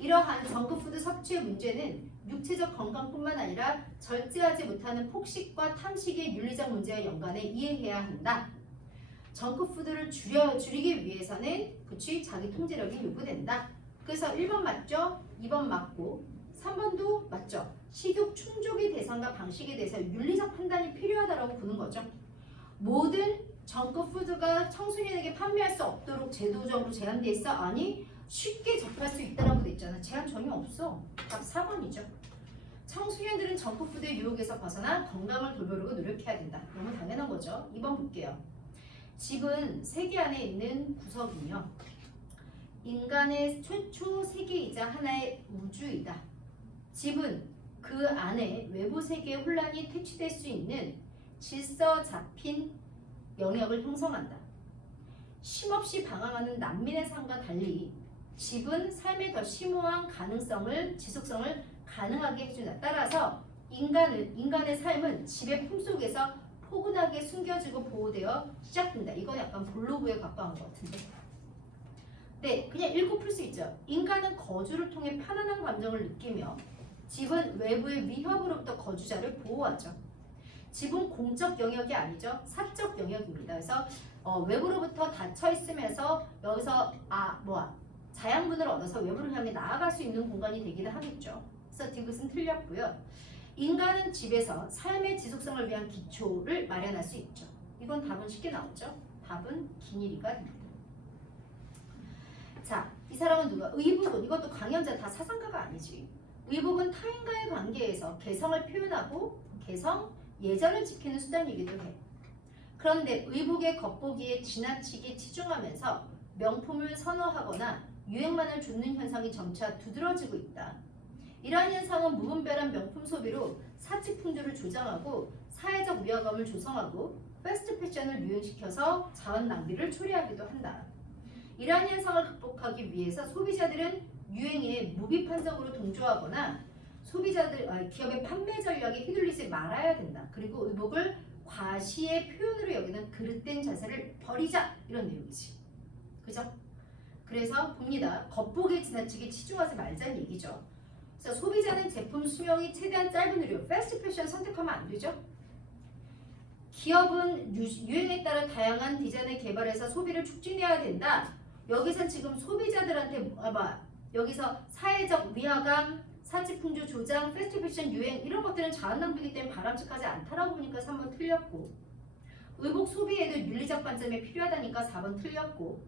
이러한 정크푸드 섭취의 문제는 육체적 건강뿐만 아니라 절제하지 못하는 폭식과 탐식의 윤리적 문제와 연관해 이해해야 한다. 정크푸드를 줄이기 위해서는 그치 자기 통제력이 요구된다. 그래서 1번 맞죠? 2번 맞고 3번도 맞죠? 식욕 충족의 대상과 방식에 대해서 윤리적 판단이 필요하다고 보는 거죠. 모든 정크푸드가 청소년에게 판매할 수 없도록 제도적으로 제한돼 있어? 아니, 쉽게 접할 수 있다라고 돼 있잖아. 제한 전혀 없어. 답 4번이죠. 청소년들은 정크푸드의 유혹에서 벗어나 건강을 돌보려고 노력해야 된다. 너무 당연한 거죠. 2번 볼게요. 집은 세계 안에 있는 구석이며 인간의 최초 세계이자 하나의 우주이다. 집은 그 안에 외부 세계의 혼란이 퇴치될 수 있는 질서 잡힌 영역을 형성한다. 쉼없이 방황하는 난민의 삶과 달리 집은 삶의 더 심오한 가능성을, 지속성을 가능하게 해준다. 따라서 인간의 삶은 집의 품속에서 포근하게 숨겨지고 보호되어 시작된다. 이건 약간 볼로그에 가까운 것 같은데. 네, 그냥 읽고 풀 수 있죠. 인간은 거주를 통해 편안한 감정을 느끼며 집은 외부의 위협으로부터 거주자를 보호하죠. 집은 공적 영역이 아니죠. 사적 영역입니다. 그래서 외부로부터 닫혀 있으면서 여기서 자양분을 얻어서 외부를 향해 나아갈 수 있는 공간이 되기는 하겠죠. 그래서 디귿은 틀렸고요. 인간은 집에서 삶의 지속성을 위한 기초를 마련할 수 있죠. 이건 답은 쉽게 나오죠. 답은 기니리가 됩니다. 자, 이 사람은 누가? 의복은, 이것도 강연자 다 사상가가 아니지. 의복은 타인과의 관계에서 개성을 표현하고 개성, 예절을 지키는 수단이기도 해. 그런데 의복의 겉보기에 지나치게 치중하면서 명품을 선호하거나 유행만을 좇는 현상이 점차 두드러지고 있다. 이러한 현상은 무분별한 명품 소비로 사치풍조를 조장하고 사회적 위화감을 조성하고 패스트 패션을 유행시켜서 자원 낭비를 초래하기도 한다. 이러한 현상을 극복하기 위해서 소비자들은 유행에 무비판적으로 동조하거나 기업의 판매 전략에 휘둘리지 말아야 된다. 그리고 의복을 과시의 표현으로 여기는 그릇된 자세를 버리자, 이런 내용이지. 그죠? 그래서 봅니다. 겉보기에 지나치게 치중하지 말자는 얘기죠. 그래서 소비자는 제품 수명이 최대한 짧은 의류, 패스트 패션 선택하면 안 되죠. 기업은 유행에 따라 다양한 디자인을 개발해서 소비를 촉진해야 된다. 여기서 지금 소비자들한테 여기서 사회적 위화감, 사치풍조 조장, 패스트 패션 유행 이런 것들은 자원 낭비이기 때문에 바람직하지 않다라고 보니까 3번 틀렸고, 의복 소비에도 윤리적 관점이 필요하다니까 4번 틀렸고,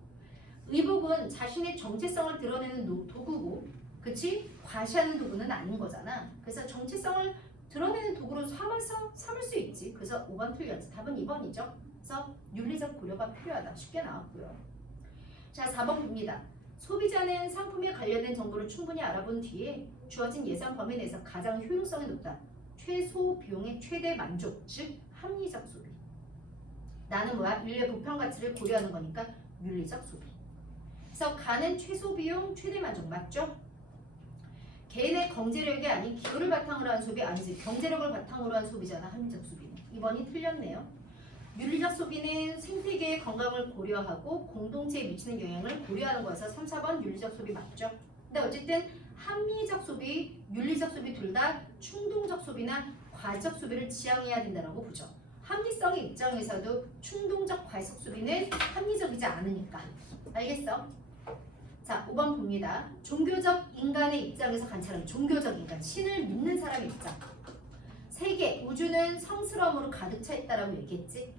의복은 자신의 정체성을 드러내는 도구고, 그치? 과시하는 도구는 아닌 거잖아. 그래서 정체성을 드러내는 도구로 삼을 수 있지. 그래서 5번 틀렸지. 답은 2번이죠. 그래서 윤리적 고려가 필요하다. 쉽게 나왔고요. 자, 4번 봅니다. 소비자는 상품에 관련된 정보를 충분히 알아본 뒤에 주어진 예산 범위 내에서 가장 효용성이 높다. 최소 비용의 최대 만족, 즉 합리적 소비. 나는 인류의 보편 가치를 고려하는 거니까 윤리적 소비. 그래서 가는 최소 비용, 최대 만족 맞죠? 개인의 경제력이 아닌 기호를 바탕으로 한 소비 아니지. 경제력을 바탕으로 한 소비잖아. 합리적 소비는. 2번이 틀렸네요. 윤리적 소비는 생태계의 건강을 고려하고 공동체에 미치는 영향을 고려하는 거여서 3, 4번 윤리적 소비 맞죠? 근데 어쨌든 합리적 소비, 윤리적 소비 둘 다 충동적 소비나 과적 소비를 지향해야 된다고 보죠. 합리성의 입장에서도 충동적 과적 소비는 합리적이지 않으니까. 알겠어? 자, 5번 봅니다. 종교적 인간의 입장에서 관찰하는 종교적 인간, 신을 믿는 사람의 입장. 세계, 우주는 성스러움으로 가득 차 있다라고 얘기했지.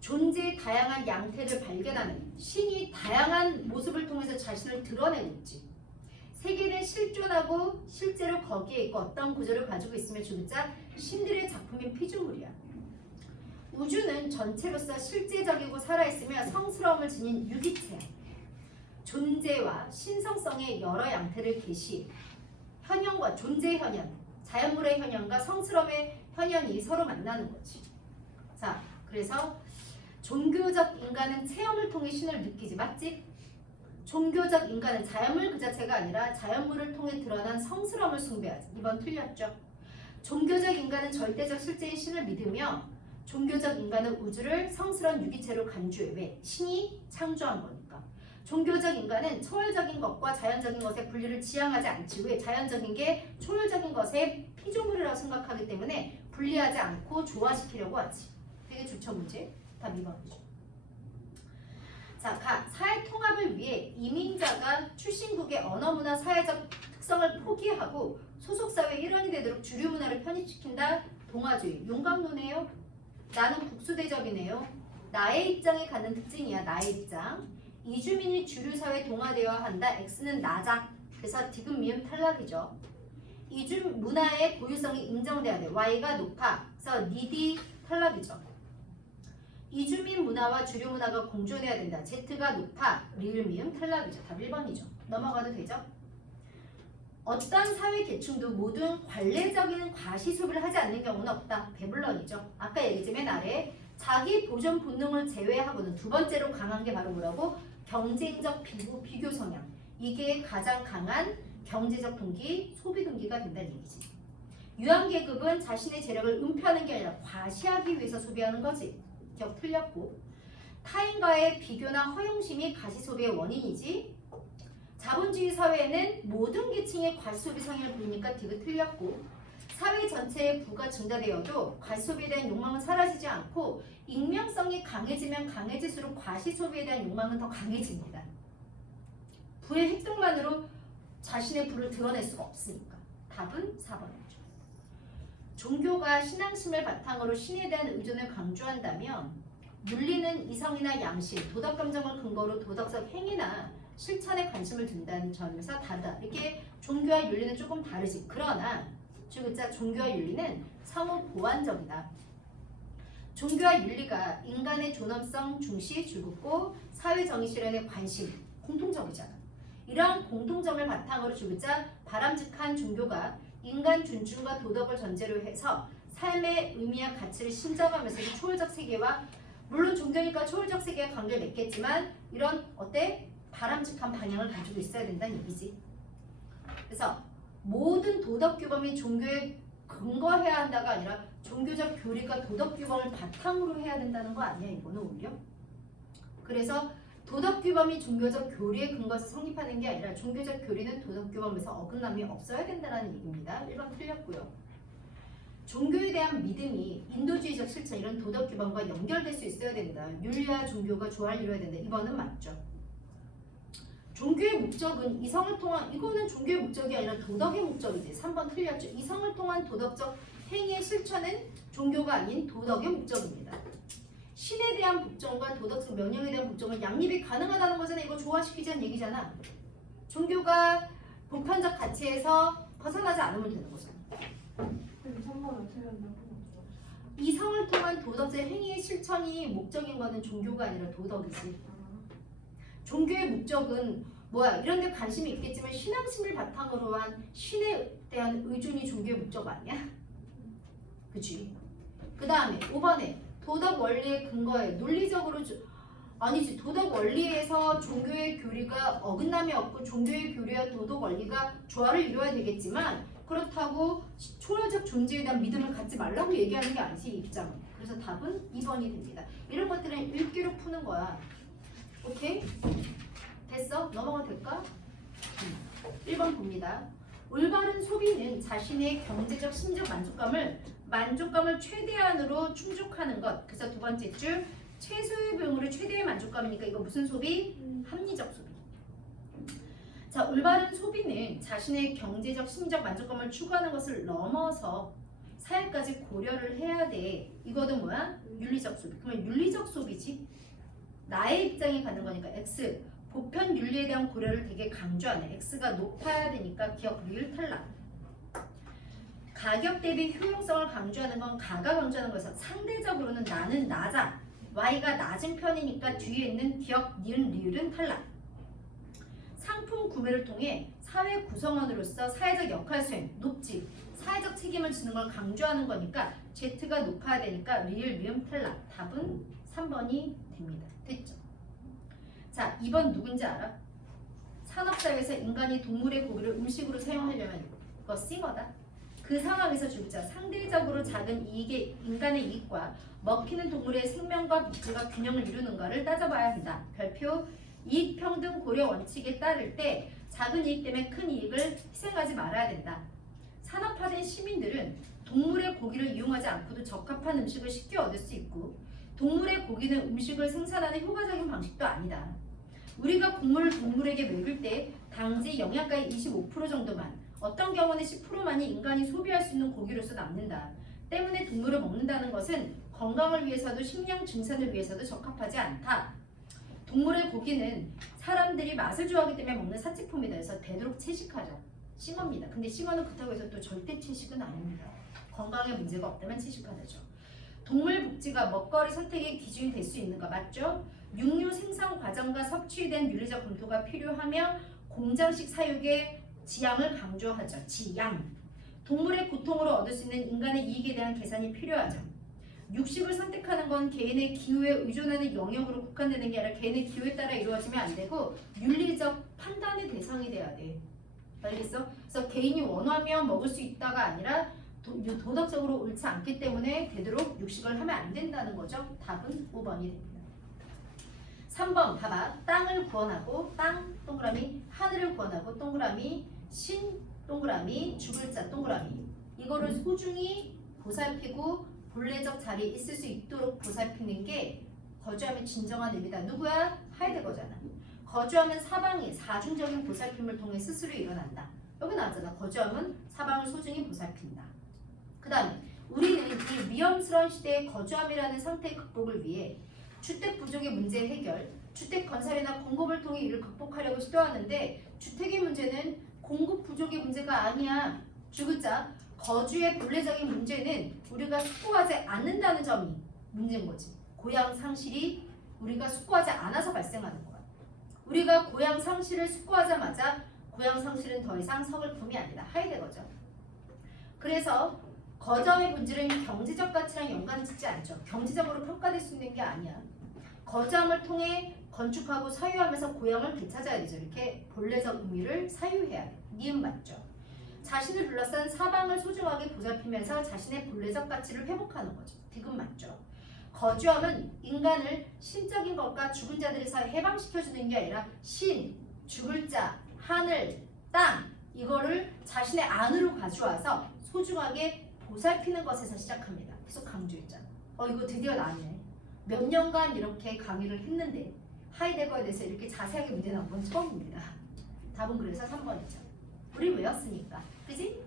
존재의 다양한 양태를 발견하는 신이 다양한 모습을 통해서 자신을 드러내고 있지. 세계는 실존하고 실제로 거기에 있고 어떤 구조를 가지고 있으며 주자 신들의 작품인 피조물이야. 우주는 전체로서 실제적이고 살아있으며 성스러움을 지닌 유기체야. 존재와 신성성의 여러 양태를 계시, 현현과 존재의 현현, 자연물의 현현과 성스러움의 현현이 서로 만나는 거지. 자, 그래서 종교적 인간은 체험을 통해 신을 느끼지, 맞지? 종교적 인간은 자연물 그 자체가 아니라 자연물을 통해 드러난 성스러움을 숭배하지. 2번 틀렸죠? 종교적 인간은 절대적 실제인 신을 믿으며 종교적 인간은 우주를 성스러운 유기체로 간주해. 왜? 신이 창조한 거니까. 종교적 인간은 초월적인 것과 자연적인 것의 분리를 지향하지 않지. 왜? 자연적인 게 초월적인 것의 피조물이라고 생각하기 때문에 분리하지 않고 조화시키려고 하지. 되게 좋죠, 문제? 답 2번이죠. 자, 사회 통합을 위해 이민자가 출신국의 언어, 문화, 사회적 특성을 포기하고 소속사회 일원이 되도록 주류 문화를 편입시킨다. 동아주의. 용감론이에요. 나는 국수대접이네요. 나의 입장이 갖는 특징이야. 나의 입장. 이주민이 주류 사회에 동화되어야 한다. X는 나자. 그래서 디귿 미음 탈락이죠. 이주 문화의 고유성이 인정돼야 돼. Y가 높아. 그래서 니디 탈락이죠. 이주민 문화와 주류 문화가 공존해야 된다. Z가 높아. 리을 미음 탈락이죠. 답 1번이죠. 넘어가도 되죠? 어떤 사회 계층도 모든 관례적인 과시 소비를 하지 않는 경우는 없다. 배불런이죠. 아까 얘기했지만 맨 아래 자기 보존 본능을 제외하고는 두 번째로 강한 게 바로 뭐라고? 경쟁적 비교 성향. 이게 가장 강한 경제적 동기, 소비 동기가 된다는 얘기지. 유한계급은 자신의 재력을 은폐하는 게 아니라 과시하기 위해서 소비하는 거지. 기억 틀렸고. 타인과의 비교나 허영심이 가시소비의 원인이지. 자본주의 사회에는 모든 계층의 과시소비 성향을 보이니까 디귿 틀렸고. 사회 전체의 부가 증가되어도 과시소비에 대한 욕망은 사라지지 않고 익명성이 강해지면 강해질수록 과시소비에 대한 욕망은 더 강해집니다. 부의 획득만으로 자신의 부를 드러낼 수가 없으니까. 답은 4번이죠. 종교가 신앙심을 바탕으로 신에 대한 의존을 강조한다면 윤리는 이성이나 양심, 도덕감정을 근거로 도덕적 행위나 실천에 관심을 둔다는 점에서 다르다. 이렇게 종교와 윤리는 조금 다르지. 그러나 종교와 윤리는 상호 보완적이다. 종교와 윤리가 인간의 존엄성 중시 줄긋고 사회 정의 실현에 관심, 공통점이잖아. 이러한 공통점을 바탕으로 바람직한 종교가 인간 존중과 도덕을 전제로 해서 삶의 의미와 가치를 신정하면서 이 초월적 세계와 물론 종교니까 초월적 세계와 관계를 맺겠지만 이런 바람직한 방향을 가지고 있어야 된다는 얘기지. 그래서 모든 도덕 규범이 종교에 근거해야 한다가 아니라 종교적 교리가 도덕 규범을 바탕으로 해야 된다는 거 아니야 이거는 오히려. 그래서 도덕 규범이 종교적 교리에 근거해서 성립하는 게 아니라 종교적 교리는 도덕 규범에서 어긋남이 없어야 된다는 얘기입니다. 1번 틀렸고요. 종교에 대한 믿음이 인도주의적 실천 이런 도덕 규범과 연결될 수 있어야 된다. 윤리와 종교가 조화를 이루어야 된다. 2번은 맞죠. 종교의 목적은 이성을 통한 이거는 종교의 목적이 아니라 도덕의 목적이지. 3번 틀렸죠. 이성을 통한 도덕적 행위의 실천은 종교가 아닌 도덕의 목적입니다. 신에 대한 복종과 도덕적 명령에 대한 복종은 양립이 가능하다는 거잖아. 이거 조화시키자는 얘기잖아. 종교가 보편적 가치에서 벗어나지 않으면 되는 거잖아. 3번은 틀렸나고? 이성을 통한 도덕적 행위의 실천이 목적인 거는 종교가 아니라 도덕이지. 종교의 목적은 뭐야? 이런 데 관심이 있겠지만 신앙심을 바탕으로 한 신에 대한 의존이 종교의 목적 아니야? 그치? 그 다음에 5번에 도덕 원리의 근거에 논리적으로 아니지. 도덕 원리에서 종교의 교리가 어긋남이 없고 종교의 교리와 도덕 원리가 조화를 이루어야 되겠지만 그렇다고 초월적 존재에 대한 믿음을 갖지 말라고 얘기하는 게 아니지 이 입장은. 그래서 답은 2번이 됩니다. 이런 것들은 읽기로 푸는 거야. 오케이? 됐어? 넘어가도 될까? 1번 봅니다. 올바른 소비는 자신의 경제적 심적 만족감을 최대한으로 충족하는 것. 그래서 두 번째 줄 최소의 비용으로 최대의 만족감이니까 이거 무슨 소비? 합리적 소비. 자, 올바른 소비는 자신의 경제적 심적 만족감을 추구하는 것을 넘어서 사회까지 고려를 해야 돼. 이거도 뭐야? 윤리적 소비. 그러면 윤리적 소비지. 나의 입장이 가는 거니까 X. 보편 윤리에 대한 고려를 되게 강조하네. X가 높아야 되니까 기억 리을 탈락. 가격 대비 효용성을 강조하는 건 가가 강조하는 거에서 상대적으로는 나는 낮아. Y가 낮은 편이니까 뒤에 있는 기억 니은 리을은 탈락. 상품 구매를 통해 사회 구성원으로서 사회적 역할 수행 높지. 사회적 책임을 지는 걸 강조하는 거니까 Z가 높아야 되니까 리을 미음 탈락. 답은 3번이 됩니다. 됐죠? 자, 2번 누군지 알아? 산업사회에서 인간이 동물의 고기를 음식으로 사용하려면 이거 싱어다. 그 상황에서 상대적으로 작은 이익의 인간의 이익과 먹히는 동물의 생명과 복지가 균형을 이루는가를 따져봐야 한다. 별표 이익평등 고려 원칙에 따를 때 작은 이익 때문에 큰 이익을 희생하지 말아야 된다. 산업화된 시민들은 동물의 고기를 이용하지 않고도 적합한 음식을 쉽게 얻을 수 있고 동물의 고기는 음식을 생산하는 효과적인 방식도 아니다. 우리가 곡물을 동물에게 먹일 때 당지 영양가의 25% 정도만, 어떤 경우는 10%만이 인간이 소비할 수 있는 고기로서 남는다. 때문에 동물을 먹는다는 것은 건강을 위해서도 식량 증산을 위해서도 적합하지 않다. 동물의 고기는 사람들이 맛을 좋아하기 때문에 먹는 사치품이다. 그래서 되도록 채식하자. 싱어입니다. 근데 싱어는 그렇다고 해서 또 절대 채식은 아닙니다. 건강에 문제가 없다면 채식하자죠. 동물 복지가 먹거리 선택의 기준이 될 수 있는가? 맞죠? 육류 생산 과정과 섭취에 대한 윤리적 검토가 필요하며 공장식 사육의 지양을 강조하죠. 지양. 동물의 고통으로 얻을 수 있는 인간의 이익에 대한 계산이 필요하죠. 육식을 선택하는 건 개인의 기호에 의존하는 영역으로 국한되는 게 아니라 개인의 기호에 따라 이루어지면 안 되고 윤리적 판단의 대상이 돼야 돼. 알겠어? 그래서 개인이 원하면 먹을 수 있다가 아니라 도덕적으로 옳지 않기 때문에 되도록 육식을 하면 안 된다는 거죠. 답은 5번이 됩니다. 3번 봐봐. 땅을 구원하고 땅 동그라미, 하늘을 구원하고 동그라미, 신 동그라미, 죽을 자 동그라미. 이거를 소중히 보살피고 본래적 자리에 있을 수 있도록 보살피는 게 거주함의 진정한 의미다. 누구야? 하이데거잖아. 거주함은 사방의 사중적인 보살핌을 통해 스스로 일어난다. 여기 나왔잖아. 거주함은 사방을 소중히 보살핀다. 그 다음에 우리는 이 위험스러운 시대의 거주함이라는 상태의 극복을 위해 주택 부족의 문제 해결, 주택 건설이나 공급을 통해 이를 극복하려고 시도하는데 주택의 문제는 공급 부족의 문제가 아니야. 주구자 거주의 본래적인 문제는 우리가 숙고하지 않는다는 점이 문제인 거지. 고향 상실이 우리가 숙고하지 않아서 발생하는 거야. 우리가 고향 상실을 숙고하자마자 고향 상실은 더 이상 서글픔이 아니다. 하이데거죠. 그래서 거주함의 본질은 경제적 가치랑 연관짓지 않죠. 경제적으로 평가될 수 있는 게 아니야. 거주함을 통해 건축하고 사유하면서 고향을 되찾아야 되죠. 이렇게 본래적 의미를 사유해야 돼. 니은 맞죠. 자신을 둘러싼 사방을 소중하게 보살피면서 자신의 본래적 가치를 회복하는 거죠. 디귿 맞죠. 거주함은 인간을 신적인 것과 죽은 자들의 사이에 해방시켜주는 게 아니라 신, 죽을 자, 하늘, 땅 이거를 자신의 안으로 가져와서 소중하게 보살피는 것에서 시작합니다. 계속 강조했잖아. 이거 드디어 나왔네. 몇 년간 이렇게 강의를 했는데 하이데거에 대해서 이렇게 자세하게 문제 나온 건 처음입니다. 답은 그래서 3번이죠. 우리 외웠으니까. 그지?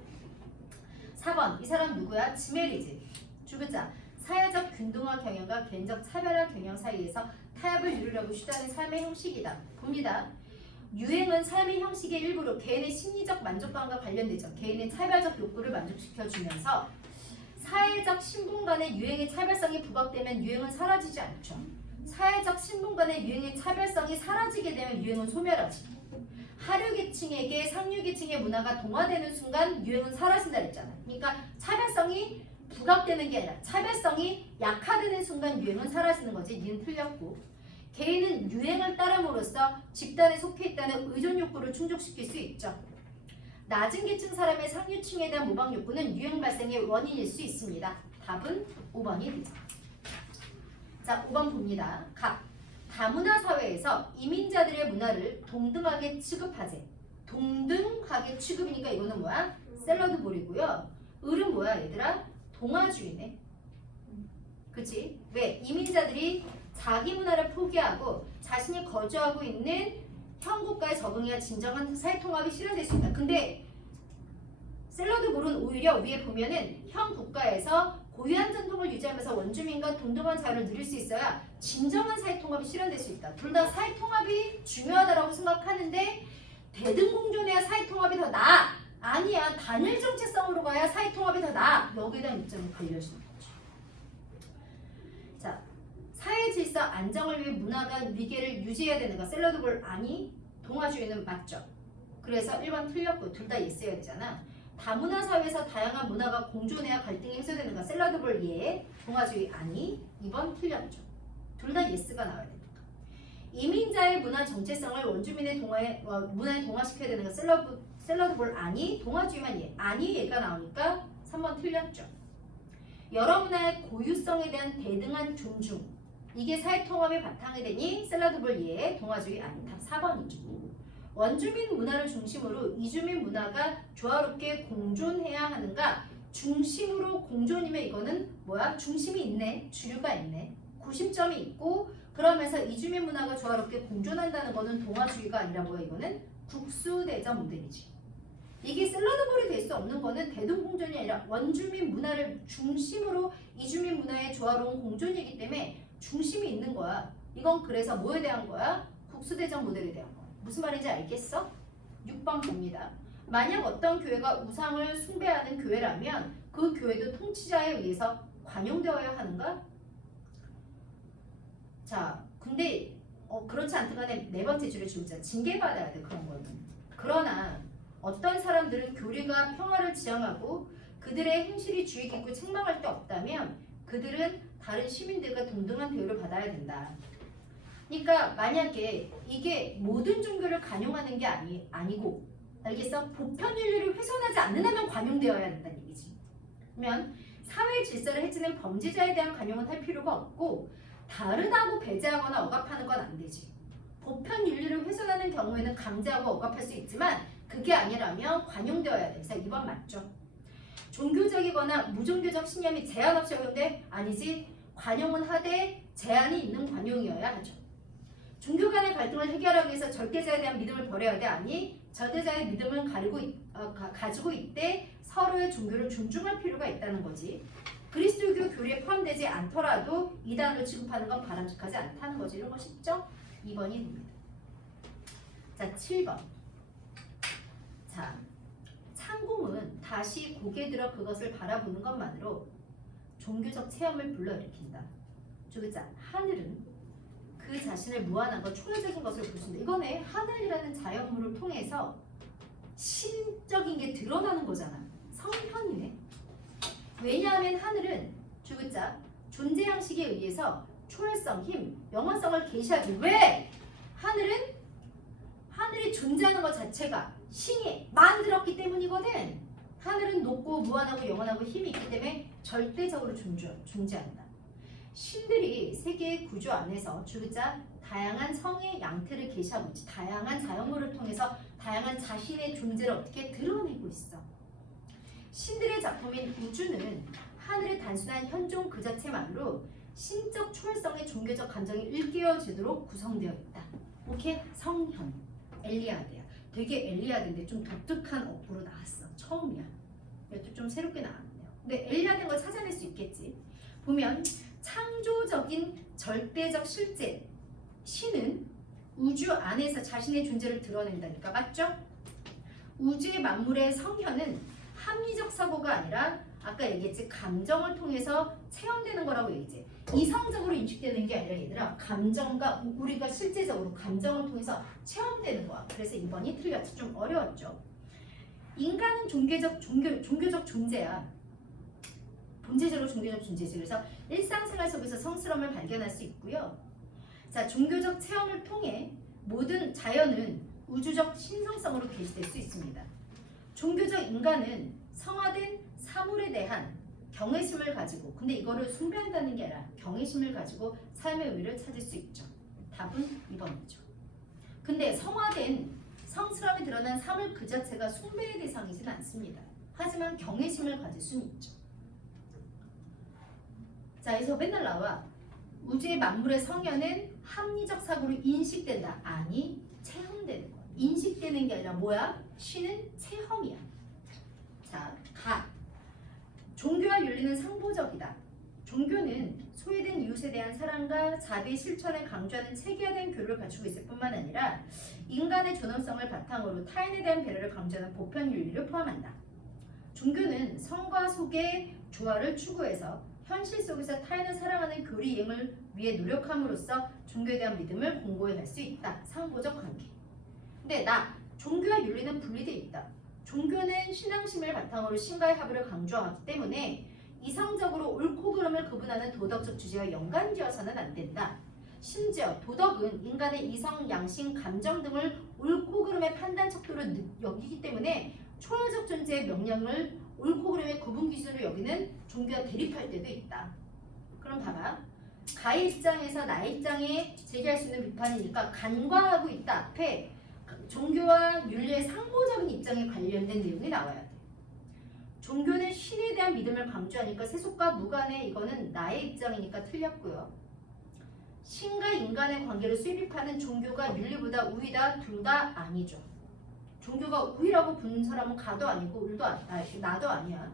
4번. 이 사람 누구야? 지메리지. 주구자. 사회적 균등화 경영과 개인적 차별화 경영 사이에서 타협을 이루려고 시도하는 삶의 형식이다. 봅니다. 유행은 삶의 형식의 일부로 개인의 심리적 만족감과 관련되죠. 개인의 차별적 욕구를 만족시켜주면서 사회적 신분 간의 유행의 차별성이 부각되면 유행은 사라지지 않죠. 사회적 신분 간의 유행의 차별성이 사라지게 되면 유행은 소멸하지. 하류계층에게 상류계층의 문화가 동화되는 순간 유행은 사라진다 그랬잖아. 그러니까 차별성이 부각되는 게 아니라 차별성이 약화되는 순간 유행은 사라지는 거지. 니는 틀렸고. 개인은 유행을 따름으로써 집단에 속해 있다는 의존 욕구를 충족시킬 수 있죠. 낮은 계층 사람의 상류층에 대한 모방 욕구는 유행 발생의 원인일 수 있습니다. 답은 5번이 되죠. 자, 5번 봅니다. 각 다문화 사회에서 이민자들의 문화를 동등하게 취급하지. 동등하게 취급이니까 이거는 뭐야? 샐러드 볼이고요. 을은 뭐야 얘들아? 동화주의네. 그치? 왜? 이민자들이 자기 문화를 포기하고 자신이 거주하고 있는 현 국가에 적응해야 진정한 사회통합이 실현될 수 있다. 근데 샐러드 볼은 오히려 위에 보면은 현 국가에서 고유한 전통을 유지하면서 원주민과 동등한 자유를 누릴 수 있어야 진정한 사회통합이 실현될 수 있다. 둘 다 사회통합이 중요하다고 생각하는데 대등공존해야 사회통합이 더 나아. 아니야. 단일 정체성으로 가야 사회통합이 더 나아. 여기에 대한 입장이 갈려지는 거죠. 자, 사회 질서 안정을 위해 문화가 위계를 유지해야 되는가? 샐러드볼 아니? 동화주의는 맞죠. 그래서 1번 틀렸고 둘 다 예스여야 되잖아. 다문화 사회에서 다양한 문화가 공존해야 갈등이 해소되는가? 샐러드볼 예, 동화주의 아니? 2번 틀렸죠. 둘 다 예스가 나와야 됩니다. 이민자의 문화 정체성을 원주민의 문화에 동화시켜야 되는가? 샐러드볼 아니? 동화주의만 예, 아니 얘가 나오니까 3번 틀렸죠. 여러 문화의 고유성에 대한 대등한 존중 이게 사회통합의 바탕이 되니 셀라드볼 이해의 동아주의 아닌 답 4번이죠. 원주민 문화를 중심으로 이주민 문화가 조화롭게 공존해야 하는가? 중심으로 공존이면 이거는 뭐야? 중심이 있네. 주류가 있네. 구심점이 있고 그러면서 이주민 문화가 조화롭게 공존한다는 거는 동아주의가 아니라 뭐야? 이거는 국수대전 모델이지. 이게 샐러드볼이 될 수 없는 거는 대동공존이 아니라 원주민 문화를 중심으로 이주민 문화의 조화로운 공존이기 때문에 중심이 있는 거야. 이건 그래서 뭐에 대한 거야? 국수대전 모델에 대한 거야. 무슨 말인지 알겠어? 6번 봅니다. 만약 어떤 교회가 우상을 숭배하는 교회라면 그 교회도 통치자에 의해서 관용되어야 하는가? 자, 근데 그렇지 않든 간에 네 번째 줄에 주자 징계받아야 돼 그런 거는. 그러나 어떤 사람들은 교리가 평화를 지향하고 그들의 행실이 주의 깊고 책망할 데 없다면 그들은 다른 시민들과 동등한 대우를 받아야 된다. 그러니까 만약에 이게 모든 종교를 관용하는 게 아니고 알겠어? 보편윤리를 훼손하지 않는다면 관용되어야 된다는 얘기지. 그러면 사회 질서를 해치는 범죄자에 대한 관용은 할 필요가 없고 다르다고 배제하거나 억압하는 건 안 되지. 보편윤리를 훼손하는 경우에는 강제하고 억압할 수 있지만 그게 아니라면 관용되어야 돼. 그래서 2번 맞죠? 종교적이거나 무종교적 신념이 제한 없이 적용돼? 아니지. 관용은 하되 제한이 있는 관용이어야 하죠. 종교 간의 갈등을 해결하기 위해서 절대자에 대한 믿음을 버려야 돼? 아니. 절대자의 믿음을 가지고 있되 서로의 종교를 존중할 필요가 있다는 거지. 그리스도교 교리에 포함되지 않더라도 이단으로 취급하는 건 바람직하지 않다는 거지. 이런 거 쉽죠? 2번이 됩니다. 자, 7번. 자, 창공은 다시 고개 들어 그것을 바라보는 것만으로 종교적 체험을 불러일으킨다. 주의자, 하늘은 그 자신을 무한한 것, 초월적인 것을 볼 수 있는다. 이거네. 하늘이라는 자연물을 통해서 신적인 게 드러나는 거잖아. 성현이네. 왜냐하면 하늘은 주의자, 존재 양식에 의해서 초월성, 힘, 영원성을 계시하지. 왜? 하늘이 존재하는 것 자체가 신이 만들었기 때문이거든. 하늘은 높고 무한하고 영원하고 힘이 있기 때문에 절대적으로 존재한다. 신들이 세계의 구조 안에서 주자 다양한 성의 양태를 계시하고 있지. 다양한 자연물을 통해서 다양한 자신의 존재를 어떻게 드러내고 있어. 신들의 작품인 우주는 하늘의 단순한 현존 그 자체만으로 신적 초월성의 종교적 감정이 일깨워지도록 구성되어 있다. 오케이? 성현, 엘리아드야. 되게 엘리아드인데 좀 독특한 어구로 나왔어. 처음이야. 이것도 좀 새롭게 나왔네요. 근데 엘리아드인 걸 찾아낼 수 있겠지. 보면 창조적인 절대적 실제 신은 우주 안에서 자신의 존재를 드러낸다니까. 맞죠? 우주의 만물의 성현은 합리적 사고가 아니라 아까 얘기했지 감정을 통해서 체험되는 거라고 얘기했지. 이성적으로 인식되는 게 아니라 얘들아 감정과 우리가 실제적으로 감정을 통해서 체험되는 거야. 그래서 2번이 틀렸지. 좀 어려웠죠. 인간은 종교적 존재야. 본질적으로 종교적 존재지. 그래서 일상생활 속에서 성스러움을 발견할 수 있고요. 자, 종교적 체험을 통해 모든 자연은 우주적 신성성으로 계시될 수 있습니다. 종교적 인간은 성화된 사물에 대한 경외심을 가지고, 근데 이거를 숭배한다는 게 아니라 경외심을 가지고 삶의 의미를 찾을 수 있죠. 답은 2번이죠. 근데 성화된 성스러움이 드러난 사물 그 자체가 숭배의 대상이지는 않습니다. 하지만 경외심을 가질 수는 있죠. 자, 여기서 맨날 나와. 우주의 만물의 성현은 합리적 사고로 인식된다. 아니, 체험되는 거야. 인식되는 게 아니라 뭐야? 신은 체험이야. 자, 종교와 윤리는 상보적이다. 종교는 소외된 이웃에 대한 사랑과 자비의 실천을 강조하는 체계화된 교류를 갖추고 있을 뿐만 아니라 인간의 존엄성을 바탕으로 타인에 대한 배려를 강조하는 보편 윤리를 포함한다. 종교는 성과 속의 조화를 추구해서 현실 속에서 타인을 사랑하는 교리 이행을 위해 노력함으로써 종교에 대한 믿음을 공고히 할 수 있다. 상보적 관계. 근데 종교와 윤리는 분리되어 있다. 종교는 신앙심을 바탕으로 신과의 합을 강조하기 때문에 이성적으로 옳고 그름을 구분하는 도덕적 주제와 연관지어서는 안 된다. 심지어 도덕은 인간의 이성, 양심, 감정 등을 옳고 그름의 판단 척도로 여기기 때문에 초월적 존재의 명령을 옳고 그름의 구분 기준으로 여기는 종교와 대립할 때도 있다. 그럼 봐봐. 가의 입장에서 나의 입장에 제기할 수 있는 비판이니까 간과하고 있다 앞에 종교와 윤리의 상호적인 입장에 관련된 내용이 나와야 돼. 종교는 신에 대한 믿음을 강조하니까 세속과 무관의 이거는 나의 입장이니까 틀렸고요. 신과 인간의 관계를 수입하는 종교가 윤리보다 우위다 둘 다 아니죠. 종교가 우위라고 보는 사람은 가도 아니고 울도 나도 아니야.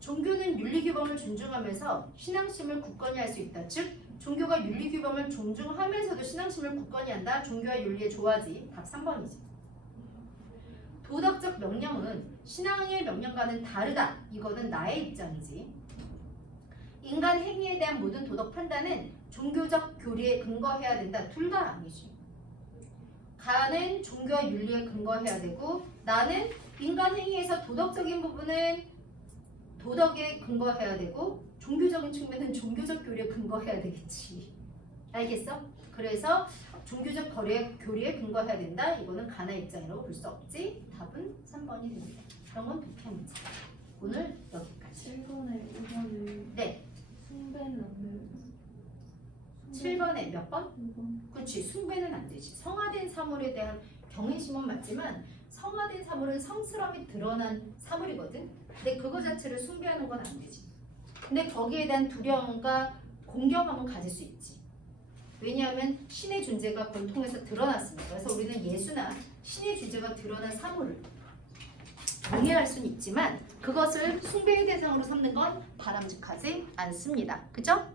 종교는 윤리규범을 존중하면서 신앙심을 굳건히 할 수 있다. 즉 종교가 윤리규범을 존중하면서도 신앙심을 굳건히 한다. 종교와 윤리의 조화지. 답 3번이지. 도덕적 명령은 신앙의 명령과는 다르다. 이거는 나의 입장이지. 인간 행위에 대한 모든 도덕 판단은 종교적 교리에 근거해야 된다. 둘 다 아니지. 가는 종교와 윤리에 근거해야 되고 나는 인간 행위에서 도덕적인 부분은 도덕에 근거해야 되고 종교적인 측면은 종교적 교리에 근거해야 되겠지. 알겠어? 그래서 종교적 교리에 근거해야 된다. 이거는 가나의 입장이라고 볼 수 없지. 답은 3번이 됩니다. 그런 건 독해 문제. 오늘 여기까지. 7번에 5번에 네. 숭배는 안 돼요. 7번에 몇 번? 5번. 그렇지. 숭배는 안 되지. 성화된 사물에 대한 경외심은 맞지만 성화된 사물은 성스러움이 드러난 사물이거든. 근데 그거 자체를 숭배하는 건 안 되지. 근데 거기에 대한 두려움과 공경함은 가질 수 있지. 왜냐하면 신의 존재가 그걸 통해서 드러났으니까. 그래서 우리는 예수나 신의 존재가 드러난 사물을 경외할 수는 있지만 그것을 숭배의 대상으로 삼는 건 바람직하지 않습니다. 그죠?